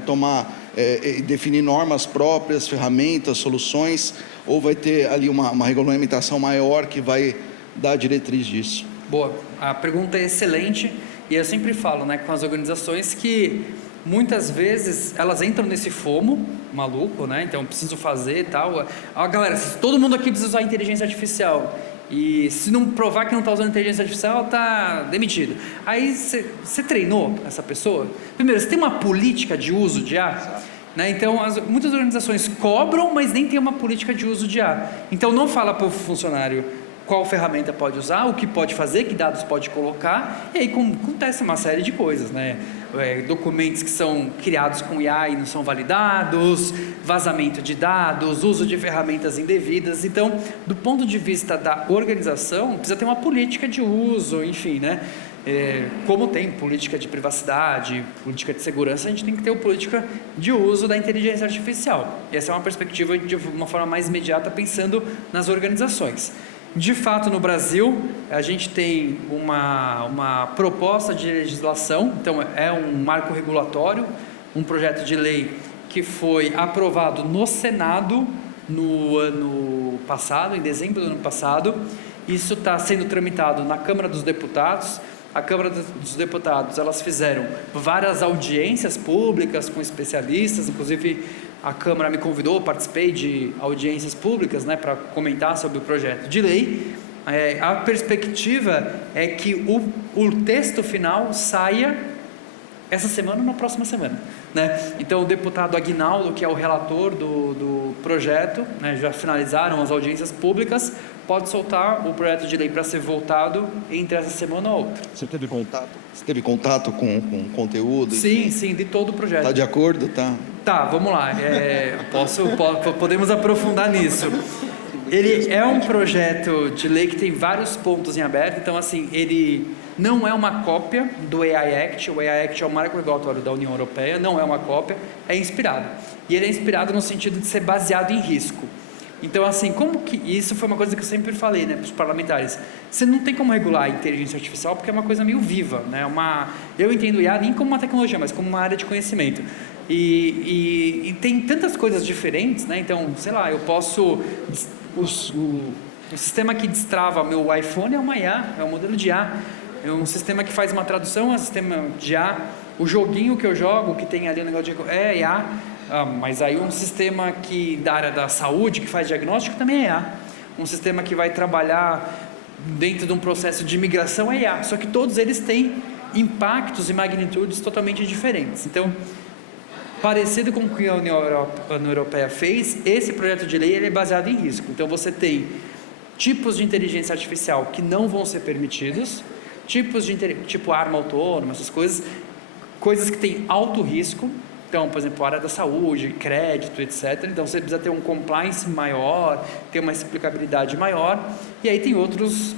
definir normas próprias, ferramentas, soluções, ou vai ter ali uma regulamentação maior que vai dar a diretriz disso. Boa, a pergunta é excelente, e eu sempre falo, né, com as organizações que muitas vezes elas entram nesse FOMO maluco, né, então preciso fazer e tal. Galera, todo mundo aqui precisa usar inteligência artificial. E se não provar que não está usando inteligência artificial, está demitido. Aí você treinou essa pessoa? Primeiro, você tem uma política de uso de IA? Né? Então, muitas organizações cobram, mas nem tem uma política de uso de IA. Então, não fala para o funcionário qual ferramenta pode usar, o que pode fazer, que dados pode colocar, e aí acontece uma série de coisas, né? Documentos que são criados com IA e não são validados, vazamento de dados, uso de ferramentas indevidas. Então, do ponto de vista da organização, precisa ter uma política de uso, enfim, né? Como tem política de privacidade, política de segurança, a gente tem que ter uma política de uso da inteligência artificial. E essa é uma perspectiva de uma forma mais imediata, pensando nas organizações. De fato, no Brasil, a gente tem uma proposta de legislação, então é um marco regulatório, um projeto de lei que foi aprovado no Senado no ano passado, em dezembro do ano passado. Isso está sendo tramitado na Câmara dos Deputados. A Câmara dos Deputados, elas fizeram várias audiências públicas com especialistas, inclusive a Câmara me convidou, participei de audiências públicas, né, para comentar sobre o projeto de lei. A perspectiva é que o texto final saia essa semana ou na próxima semana, né? Então, o deputado Aguinaldo, que é o relator do projeto, né, já finalizaram as audiências públicas, pode soltar o projeto de lei para ser votado entre essa semana ou outra. Você teve contato? Você teve contato com o conteúdo? Sim, sim, de todo o projeto. Está de acordo? Tá, vamos lá. Podemos aprofundar nisso. Ele é um projeto de lei que tem vários pontos em aberto, então, assim, ele não é uma cópia do AI Act. O AI Act é o marco regulatório da União Europeia, não é uma cópia, é inspirado. E ele é inspirado no sentido de ser baseado em risco. Então, assim, como que... Isso foi uma coisa que eu sempre falei, né, para os parlamentares. Você não tem como regular a inteligência artificial porque é uma coisa meio viva, né? Eu entendo IA nem como uma tecnologia, mas como uma área de conhecimento. E tem tantas coisas diferentes, né? Então, sei lá, eu posso... O sistema que destrava meu iPhone é uma IA, é um modelo de IA. É um sistema que faz uma tradução, é um sistema de IA. O joguinho que eu jogo, que tem ali o negócio de... é IA. Mas aí um sistema da área da saúde, que faz diagnóstico, também é IA. Um sistema que vai trabalhar dentro de um processo de migração é IA. Só que todos eles têm impactos e magnitudes totalmente diferentes. Então, parecido com o que a União Europeia fez, esse projeto de lei ele é baseado em risco. Então, você tem tipos de inteligência artificial que não vão ser permitidos, tipo arma autônoma, essas coisas que têm alto risco. Então, por exemplo, a área da saúde, crédito, etc. Então, você precisa ter um compliance maior, ter uma explicabilidade maior. E aí tem outros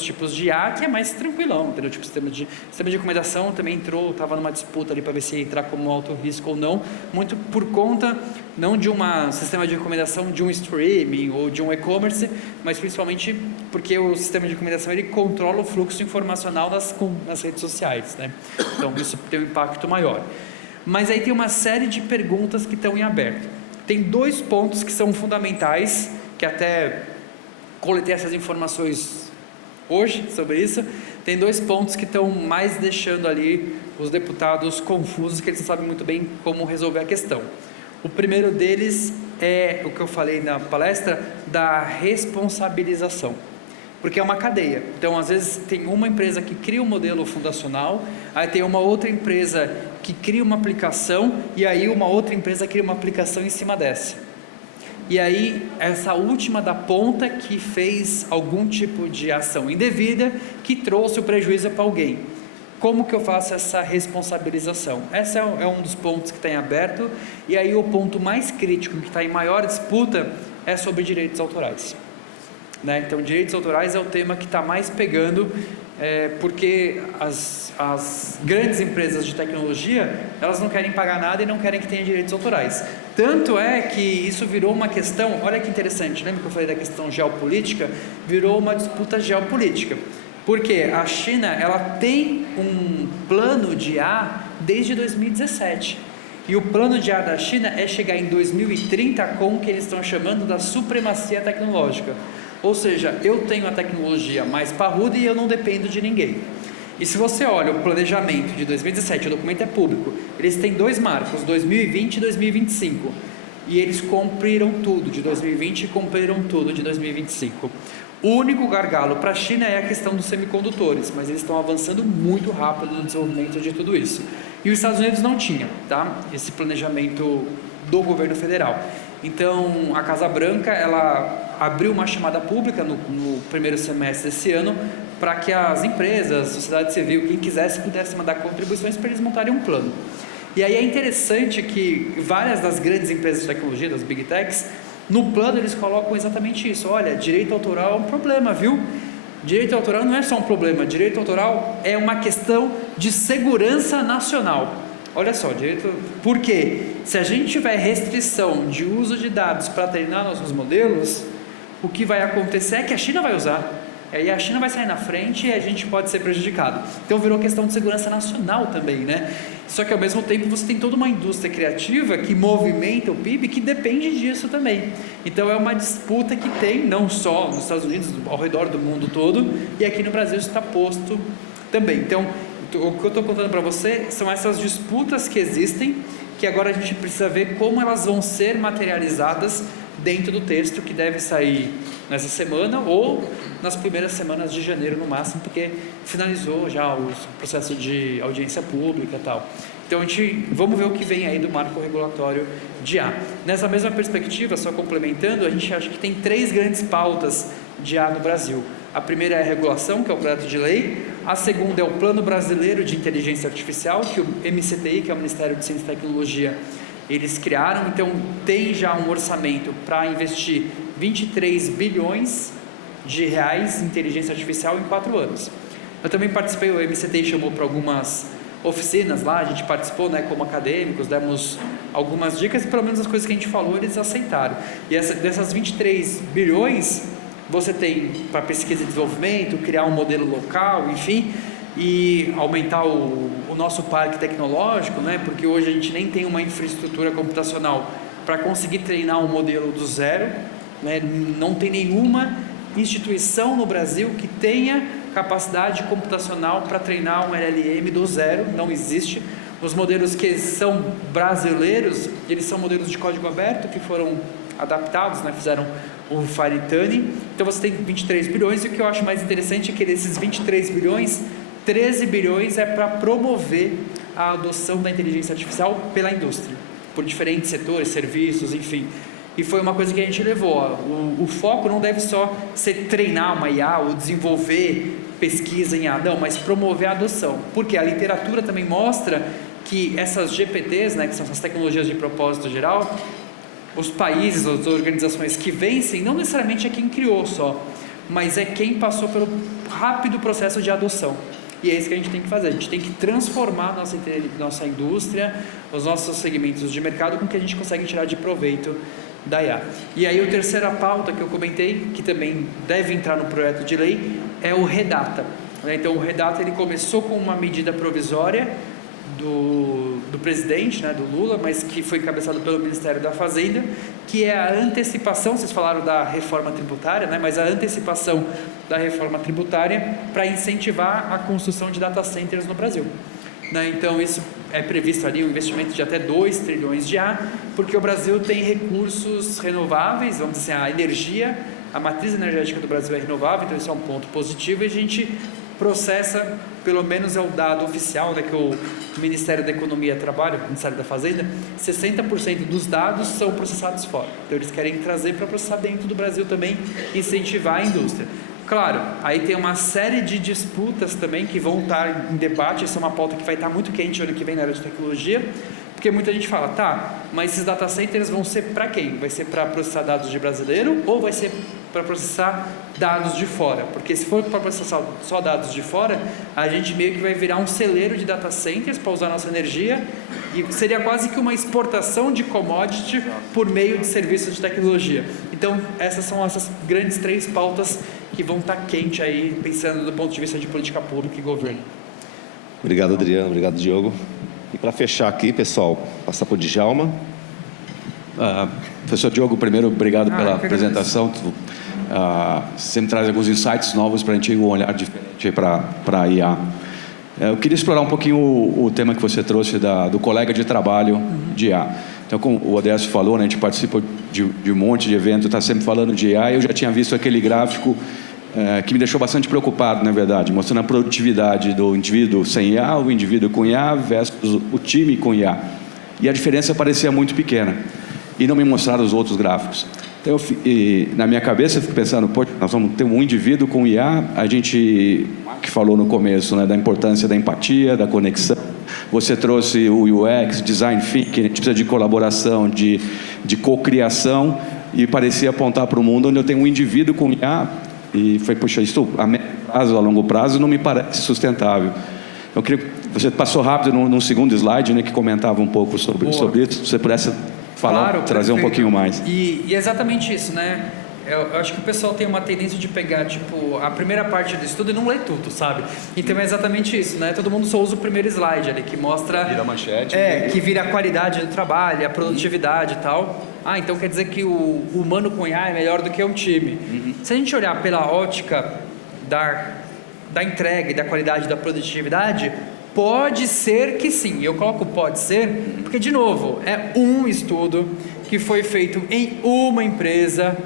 tipos de IA que é mais tranquilão, entendeu? Tipo, sistema de recomendação também estava numa disputa ali para ver se ia entrar como alto risco ou não, muito por conta, não de um sistema de recomendação de um streaming ou de um e-commerce, mas principalmente porque o sistema de recomendação ele controla o fluxo informacional nas redes sociais, né? Então, isso tem um impacto maior. Mas aí tem uma série de perguntas que estão em aberto. Tem 2 pontos que são fundamentais, que até coletei essas informações hoje sobre isso. Tem 2 pontos que estão mais deixando ali os deputados confusos, que eles não sabem muito bem como resolver a questão. O primeiro deles é o que eu falei na palestra, da responsabilização. Porque é uma cadeia. Então, às vezes, tem uma empresa que cria um modelo fundacional, aí tem uma outra empresa que cria uma aplicação, e aí uma outra empresa cria uma aplicação em cima dessa. E aí, essa última da ponta que fez algum tipo de ação indevida, que trouxe o prejuízo para alguém. Como que eu faço essa responsabilização? Esse é um dos pontos que está em aberto, e aí o ponto mais crítico, que está em maior disputa, é sobre direitos autorais. Né? Então, direitos autorais é o tema que está mais pegando, porque as grandes empresas de tecnologia, elas não querem pagar nada e não querem que tenha direitos autorais. Tanto é que isso virou uma questão, olha que interessante, lembra que eu falei da questão geopolítica? Virou uma disputa geopolítica, porque a China, ela tem um plano de IA desde 2017, e o plano de IA da China é chegar em 2030 com o que eles estão chamando da supremacia tecnológica. Ou seja, eu tenho a tecnologia mais parruda e eu não dependo de ninguém. E se você olha o planejamento de 2017, o documento é público, eles têm 2 marcos, 2020 e 2025. E eles cumpriram tudo de 2020 e cumpriram tudo de 2025. O único gargalo para a China é a questão dos semicondutores, mas eles estão avançando muito rápido no desenvolvimento de tudo isso. E os Estados Unidos não tinham, tá? Esse planejamento do governo federal. Então, a Casa Branca, ela abriu uma chamada pública no primeiro semestre desse ano para que as empresas, a sociedade civil, quem quisesse, pudesse mandar contribuições para eles montarem um plano. E aí é interessante que várias das grandes empresas de tecnologia, das Big Techs, no plano eles colocam exatamente isso. Olha, direito autoral é um problema, viu? Direito autoral não é só um problema, direito autoral é uma questão de segurança nacional. Olha só, porque se a gente tiver restrição de uso de dados para treinar nossos modelos, o que vai acontecer é que a China vai usar, e aí a China vai sair na frente e a gente pode ser prejudicado. Então virou questão de segurança nacional também, né? Só que ao mesmo tempo você tem toda uma indústria criativa que movimenta o PIB, que depende disso também. Então é uma disputa que tem, não só nos Estados Unidos, ao redor do mundo todo, e aqui no Brasil isso está posto também. Então, o que eu estou contando para você são essas disputas que existem, que agora a gente precisa ver como elas vão ser materializadas dentro do texto que deve sair nessa semana ou nas primeiras semanas de janeiro no máximo, porque finalizou já o processo de audiência pública e tal. Então vamos ver o que vem aí do marco regulatório de IA. Nessa mesma perspectiva, só complementando, a gente acha que tem 3 grandes pautas de IA no Brasil. A primeira é a regulação, que é o projeto de lei. A segunda é o Plano Brasileiro de Inteligência Artificial, que o MCTI, que é o Ministério de Ciência e Tecnologia, eles criaram. Então, tem já um orçamento para investir 23 bilhões de reais em inteligência artificial em 4 anos. Eu também participei, o MCTI chamou para algumas oficinas lá, a gente participou, né, como acadêmicos, demos algumas dicas e pelo menos as coisas que a gente falou eles aceitaram. E dessas 23 bilhões, você tem para pesquisa e desenvolvimento, criar um modelo local, enfim, e aumentar o nosso parque tecnológico, né, porque hoje a gente nem tem uma infraestrutura computacional para conseguir treinar um modelo do zero, né, não tem nenhuma instituição no Brasil que tenha capacidade computacional para treinar um LLM do zero, não existe. Os modelos que são brasileiros, eles são modelos de código aberto que foram adaptados, né, fizeram o Fine-Tuning. Então você tem 23 bilhões e o que eu acho mais interessante é que desses 23 bilhões, 13 bilhões é para promover a adoção da inteligência artificial pela indústria, por diferentes setores, serviços, enfim. E foi uma coisa que a gente levou. O foco não deve só ser treinar uma IA ou desenvolver pesquisa em IA, não, mas promover a adoção. Porque a literatura também mostra que essas GPTs, né, que são essas tecnologias de propósito geral, os países, as organizações que vencem, não necessariamente é quem criou só, mas é quem passou pelo rápido processo de adoção. E é isso que a gente tem que fazer, a gente tem que transformar nossa indústria, os nossos segmentos de mercado com que a gente consegue tirar de proveito da IA. E aí a terceira pauta que eu comentei, que também deve entrar no projeto de lei, é o Redata. Então o Redata ele começou com uma medida provisória do presidente, né, do Lula, mas que foi encabeçado pelo Ministério da Fazenda, que é a antecipação, vocês falaram da reforma tributária, né, mas a antecipação da reforma tributária para incentivar a construção de data centers no Brasil. Então isso é previsto ali um investimento de até 2 trilhões de A, porque o Brasil tem recursos renováveis, vamos dizer assim, a energia, a matriz energética do Brasil é renovável, então isso é um ponto positivo e a gente processa, pelo menos é o dado oficial, né, que o Ministério da Economia trabalha, o Ministério da Fazenda, 60% dos dados são processados fora. Então eles querem trazer para processar dentro do Brasil também, incentivar a indústria. Claro, aí tem uma série de disputas também que vão estar em debate, essa é uma pauta que vai estar muito quente ano que vem na área de tecnologia, porque muita gente fala, tá, mas esses data centers vão ser para quem? Vai ser para processar dados de brasileiro ou vai ser para processar dados de fora? Porque se for para processar só dados de fora, a gente meio que vai virar um celeiro de data centers para usar nossa energia e seria quase que uma exportação de commodity por meio de serviços de tecnologia. Então, essas são essas grandes 3 pautas que vão estar quentes aí, pensando do ponto de vista de política pública e governo. Obrigado, Adriano. Obrigado, Diogo. E para fechar aqui, pessoal, passar para o Djalma. Professor Diogo, primeiro, obrigado pela apresentação. Sempre traz alguns insights novos para a gente, um olhar diferente para a IA. Eu queria explorar um pouquinho o tema que você trouxe do colega de trabalho de IA. Então, como o Odécio falou, né, a gente participa de um monte de evento, está sempre falando de IA, e eu já tinha visto aquele gráfico que me deixou bastante preocupado, na verdade, mostrando a produtividade do indivíduo sem IA, o indivíduo com IA versus o time com IA. E a diferença parecia muito pequena. E não me mostraram os outros gráficos. Então, na minha cabeça, eu fico pensando, pô, nós vamos ter um indivíduo com IA, a gente que falou no começo, né, da importância da empatia, da conexão. Você trouxe o UX, Design Thinking, a gente precisa de colaboração, de cocriação, e parecia apontar para o mundo onde eu tenho um indivíduo com IA, e foi, puxa, isso a médio prazo, a longo prazo, não me parece sustentável. Eu queria que você passou rápido num segundo slide, né, que comentava um pouco sobre isso, se você pudesse falar, claro, trazer um pouquinho mais. E exatamente isso, né? Eu acho que o pessoal tem uma tendência de pegar, tipo, a primeira parte do estudo e não ler tudo, sabe? Então é exatamente isso, né? Todo mundo só usa o primeiro slide ali, que mostra... Vira manchete. Que vira a qualidade do trabalho, a produtividade e tal. Então quer dizer que o humano com IA é melhor do que um time. Se a gente olhar pela ótica da entrega e da qualidade da produtividade, pode ser que sim. Eu coloco pode ser, porque, de novo, é um estudo que foi feito em uma empresa,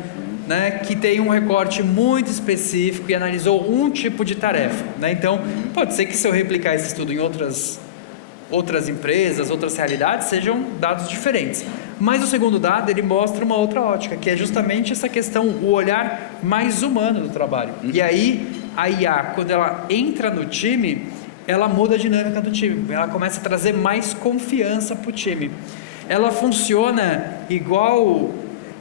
né, que tem um recorte muito específico e analisou um tipo de tarefa, né? Então, pode ser que se eu replicar esse estudo em outras empresas, outras realidades, sejam dados diferentes. Mas o segundo dado, ele mostra uma outra ótica, que é justamente essa questão, o olhar mais humano do trabalho. E aí, a IA, quando ela entra no time, ela muda a dinâmica do time, ela começa a trazer mais confiança para o time. Ela funciona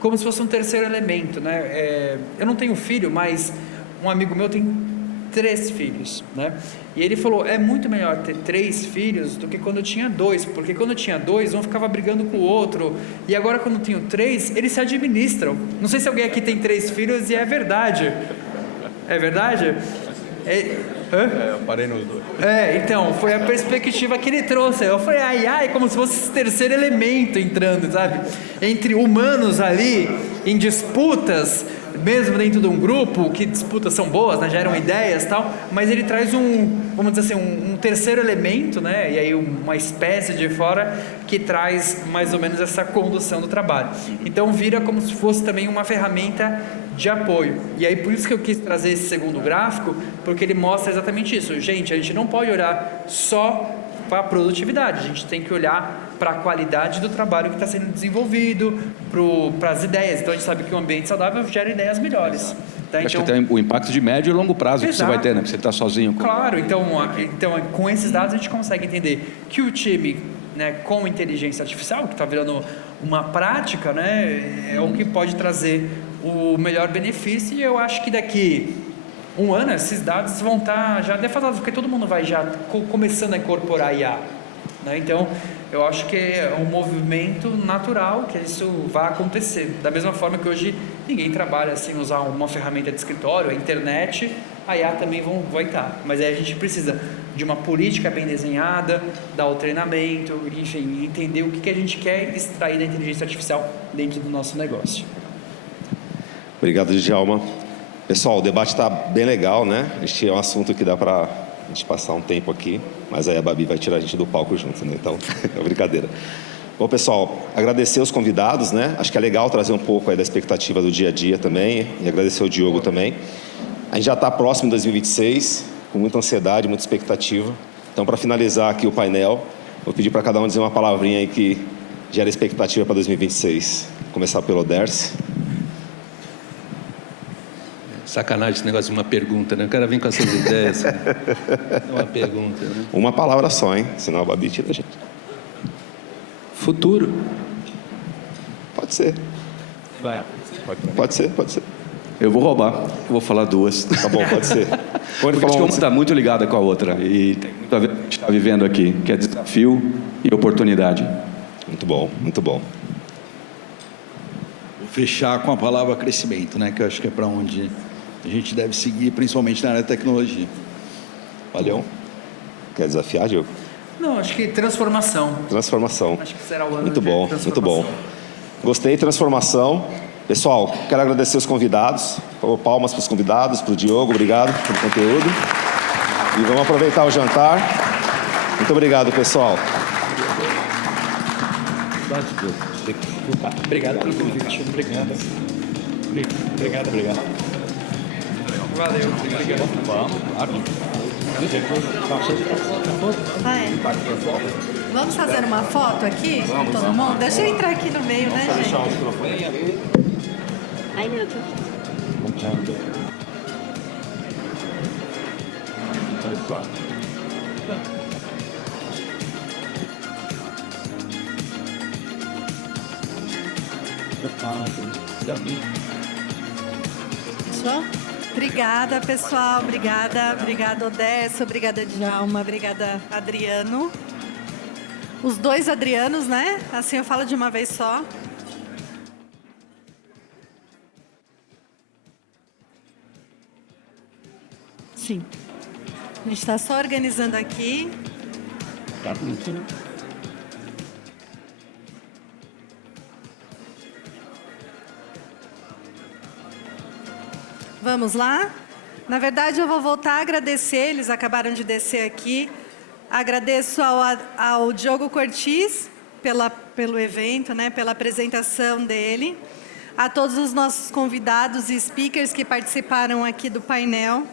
como se fosse um terceiro elemento, né? Eu não tenho filho, mas um amigo meu tem 3 filhos, né? E ele falou, é muito melhor ter 3 filhos do que quando eu tinha 2, porque quando eu tinha 2, um ficava brigando com o outro, e agora quando eu tenho 3, eles se administram. Não sei se alguém aqui tem 3 filhos e é verdade. É verdade? Eu parei nos 2. Então, foi a perspectiva que ele trouxe. Eu falei, ai, como se fosse esse terceiro elemento entrando, sabe? Entre humanos ali, em disputas, mesmo dentro de um grupo, que disputas são boas, né? Geram ideias e tal, mas ele traz vamos dizer assim, um terceiro elemento, né? E aí uma espécie de fora que traz mais ou menos essa condução do trabalho. Então vira como se fosse também uma ferramenta de apoio. E aí por isso que eu quis trazer esse segundo gráfico, porque ele mostra exatamente isso. Gente, a gente não pode olhar só para a produtividade, a gente tem que olhar para a qualidade do trabalho que está sendo desenvolvido, para as ideias. Então a gente sabe que um ambiente saudável gera ideias melhores. Tá? Acho que tem o impacto de médio e longo prazo que você vai ter, né? Porque você está sozinho. Claro, então com esses dados a gente consegue entender que o time, né, com inteligência artificial, que está virando uma prática, né, é o que pode trazer o melhor benefício. E eu acho que daqui um ano esses dados vão estar já defasados, porque todo mundo vai já começando a incorporar IA, né? Então eu acho que é um movimento natural que isso vai acontecer, da mesma forma que hoje ninguém trabalha sem usar uma ferramenta de escritório, a internet, a IA também vai estar, mas aí a gente precisa de uma política bem desenhada, dar o treinamento, enfim, entender o que a gente quer extrair da inteligência artificial dentro do nosso negócio. Obrigado, Djalma. Pessoal, o debate está bem legal, né? Este é um assunto que dá para a gente passar um tempo aqui, mas aí a Babi vai tirar a gente do palco junto, né? Então, é brincadeira. Bom, pessoal, agradecer os convidados, né? Acho que é legal trazer um pouco aí da expectativa do dia a dia também, e agradecer o Diogo também. A gente já está próximo de 2026, com muita ansiedade, muita expectativa. Então, para finalizar aqui o painel, vou pedir para cada um dizer uma palavrinha aí que gera expectativa para 2026. Vou começar pelo Dercy. Sacanagem esse negócio de uma pergunta, né? O cara vem com essas ideias. Né? Uma pergunta, né? Uma palavra só, hein? Senão a Babi tira a gente. Futuro. Pode ser. Vai. Pode ser. Eu vou roubar. Vou falar 2. Tá bom, pode ser. Porque uma está muito ligada com a outra. E tem muito a ver com o que a gente está vivendo aqui, que é desafio e oportunidade. Muito bom, muito bom. Vou fechar com a palavra crescimento, né? Que eu acho que é para onde a gente deve seguir, principalmente na área da tecnologia. Valeu. Quer desafiar, Diogo? Não, acho que transformação. Transformação. Acho que será o ano muito de bom, muito bom. Gostei, transformação. Pessoal, quero agradecer os convidados. Palmas para os convidados, para o Diogo, obrigado pelo conteúdo. E vamos aproveitar o jantar. Muito obrigado, pessoal. Obrigado pelo convite. Obrigado. Valeu. Obrigado. Vamos fazer uma foto aqui com todo mundo? Deixa eu entrar aqui no meio, né, gente? Ai, meu Deus. Obrigada, pessoal. Obrigada, Odessa. Obrigada, Djalma. Obrigada, Adriano. Os 2 Adrianos, né? Assim eu falo de uma vez só. Sim. A gente está só organizando aqui. Tá bonito, né? Vamos lá? Na verdade, eu vou voltar a agradecer, eles acabaram de descer aqui. Agradeço ao Diogo Cortis pelo evento, né, pela apresentação dele. A todos os nossos convidados e speakers que participaram aqui do painel.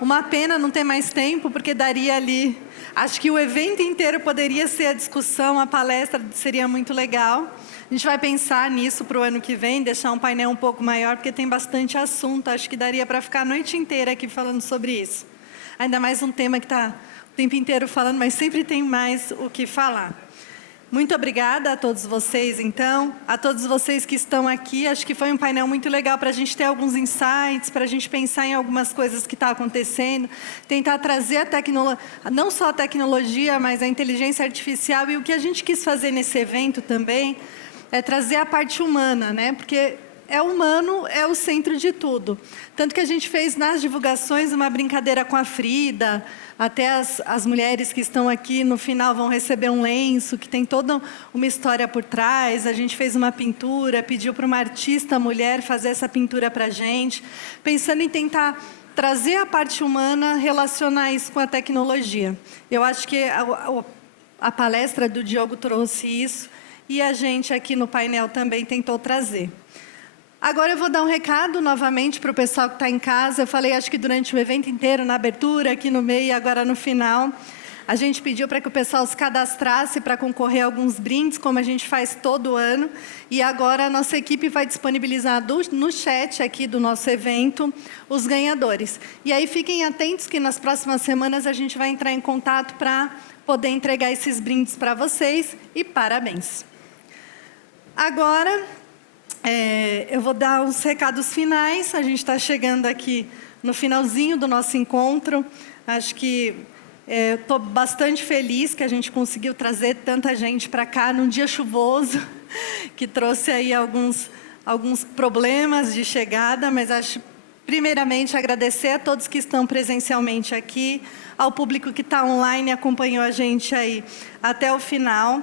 Uma pena não ter mais tempo, porque daria ali... Acho que o evento inteiro poderia ser a discussão, a palestra seria muito legal. A gente vai pensar nisso para o ano que vem, deixar um painel um pouco maior, porque tem bastante assunto. Acho que daria para ficar a noite inteira aqui falando sobre isso. Ainda mais um tema que está o tempo inteiro falando, mas sempre tem mais o que falar. Muito obrigada a todos vocês, então, a todos vocês que estão aqui. Acho que foi um painel muito legal para a gente ter alguns insights, para a gente pensar em algumas coisas que estão acontecendo, tentar trazer a tecnologia, não só a tecnologia, mas a inteligência artificial. E o que a gente quis fazer nesse evento também é trazer a parte humana, né? Porque o humano é o centro de tudo. Tanto que a gente fez nas divulgações uma brincadeira com a Frida, até as mulheres que estão aqui no final vão receber um lenço, que tem toda uma história por trás. A gente fez uma pintura, pediu para uma artista mulher fazer essa pintura para a gente, pensando em tentar trazer a parte humana, relacionar isso com a tecnologia. Eu acho que a palestra do Diogo trouxe isso, e a gente aqui no painel também tentou trazer. Agora eu vou dar um recado novamente para o pessoal que está em casa. Eu falei, acho que durante o evento inteiro, na abertura, aqui no meio e agora no final, a gente pediu para que o pessoal se cadastrasse para concorrer a alguns brindes, como a gente faz todo ano. E agora a nossa equipe vai disponibilizar no chat aqui do nosso evento os ganhadores. E aí fiquem atentos que nas próximas semanas a gente vai entrar em contato para poder entregar esses brindes para vocês. E parabéns! Agora, eu vou dar os recados finais. A gente está chegando aqui no finalzinho do nosso encontro. Acho que estou bastante feliz que a gente conseguiu trazer tanta gente para cá num dia chuvoso, que trouxe aí alguns problemas de chegada, mas acho, primeiramente, agradecer a todos que estão presencialmente aqui, ao público que está online e acompanhou a gente aí até o final.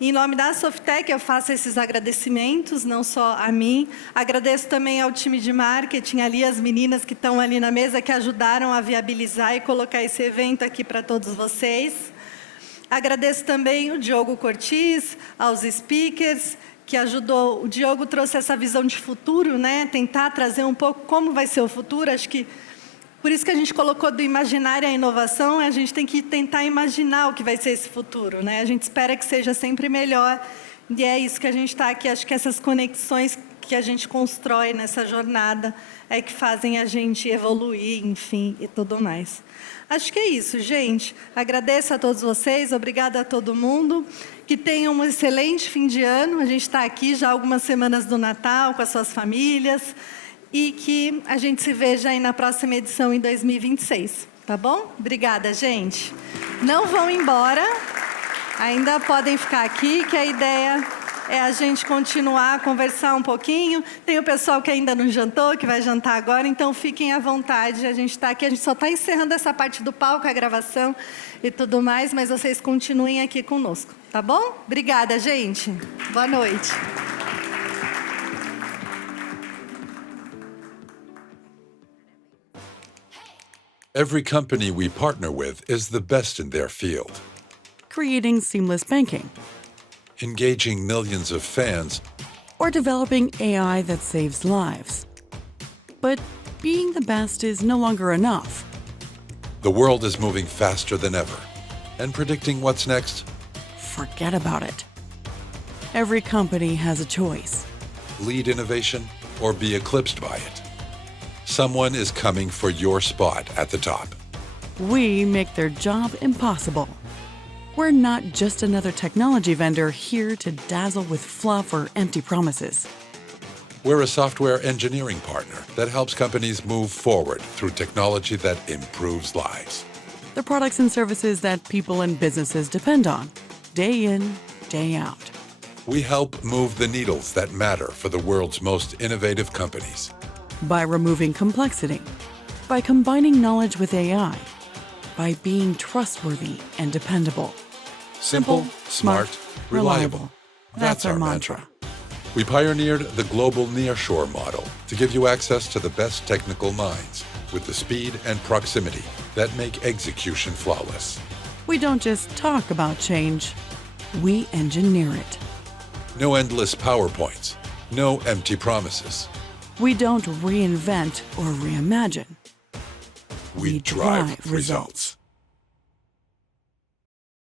Em nome da Softec, eu faço esses agradecimentos, não só a mim. Agradeço também ao time de marketing ali, as meninas que estão ali na mesa, que ajudaram a viabilizar e colocar esse evento aqui para todos vocês. Agradeço também o Diogo Cortiz, aos speakers, que ajudou. O Diogo trouxe essa visão de futuro, né? Tentar trazer um pouco como vai ser o futuro. Acho que por isso que a gente colocou do imaginário à inovação, a gente tem que tentar imaginar o que vai ser esse futuro, né? A gente espera que seja sempre melhor, e é isso que a gente está aqui. Acho que essas conexões que a gente constrói nessa jornada é que fazem a gente evoluir, enfim, e tudo mais. Acho que é isso, gente. Agradeço a todos vocês, obrigada a todo mundo. Que tenham um excelente fim de ano. A gente está aqui já há algumas semanas do Natal com as suas famílias. E que a gente se veja aí na próxima edição em 2026, tá bom? Obrigada, gente. Não vão embora, ainda podem ficar aqui, que a ideia é a gente continuar a conversar um pouquinho. Tem o pessoal que ainda não jantou, que vai jantar agora, então fiquem à vontade. A gente está aqui, a gente só está encerrando essa parte do palco, a gravação e tudo mais, mas vocês continuem aqui conosco, tá bom? Obrigada, gente. Boa noite. Every company we partner with is the best in their field, Creating seamless banking, engaging millions of fans, or developing AI that saves lives. But being the best is no longer enough. The world is moving faster than ever, and predicting what's next? Forget about it. Every company has a choice. Lead innovation or be eclipsed by it. Someone is coming for your spot at the top. We make their job impossible. We're not just another technology vendor here to dazzle with fluff or empty promises. We're a software engineering partner that helps companies move forward through technology that improves lives. The products and services that people and businesses depend on, day in, day out. We help move the needles that matter for the world's most innovative companies. By removing complexity, by combining knowledge with AI, by being trustworthy and dependable. Simple, smart, reliable. That's our mantra. We pioneered the global nearshore model to give you access to the best technical minds with the speed and proximity that make execution flawless. We don't just talk about change, we engineer it. No endless PowerPoints, no empty promises. We don't reinvent or reimagine. We drive results.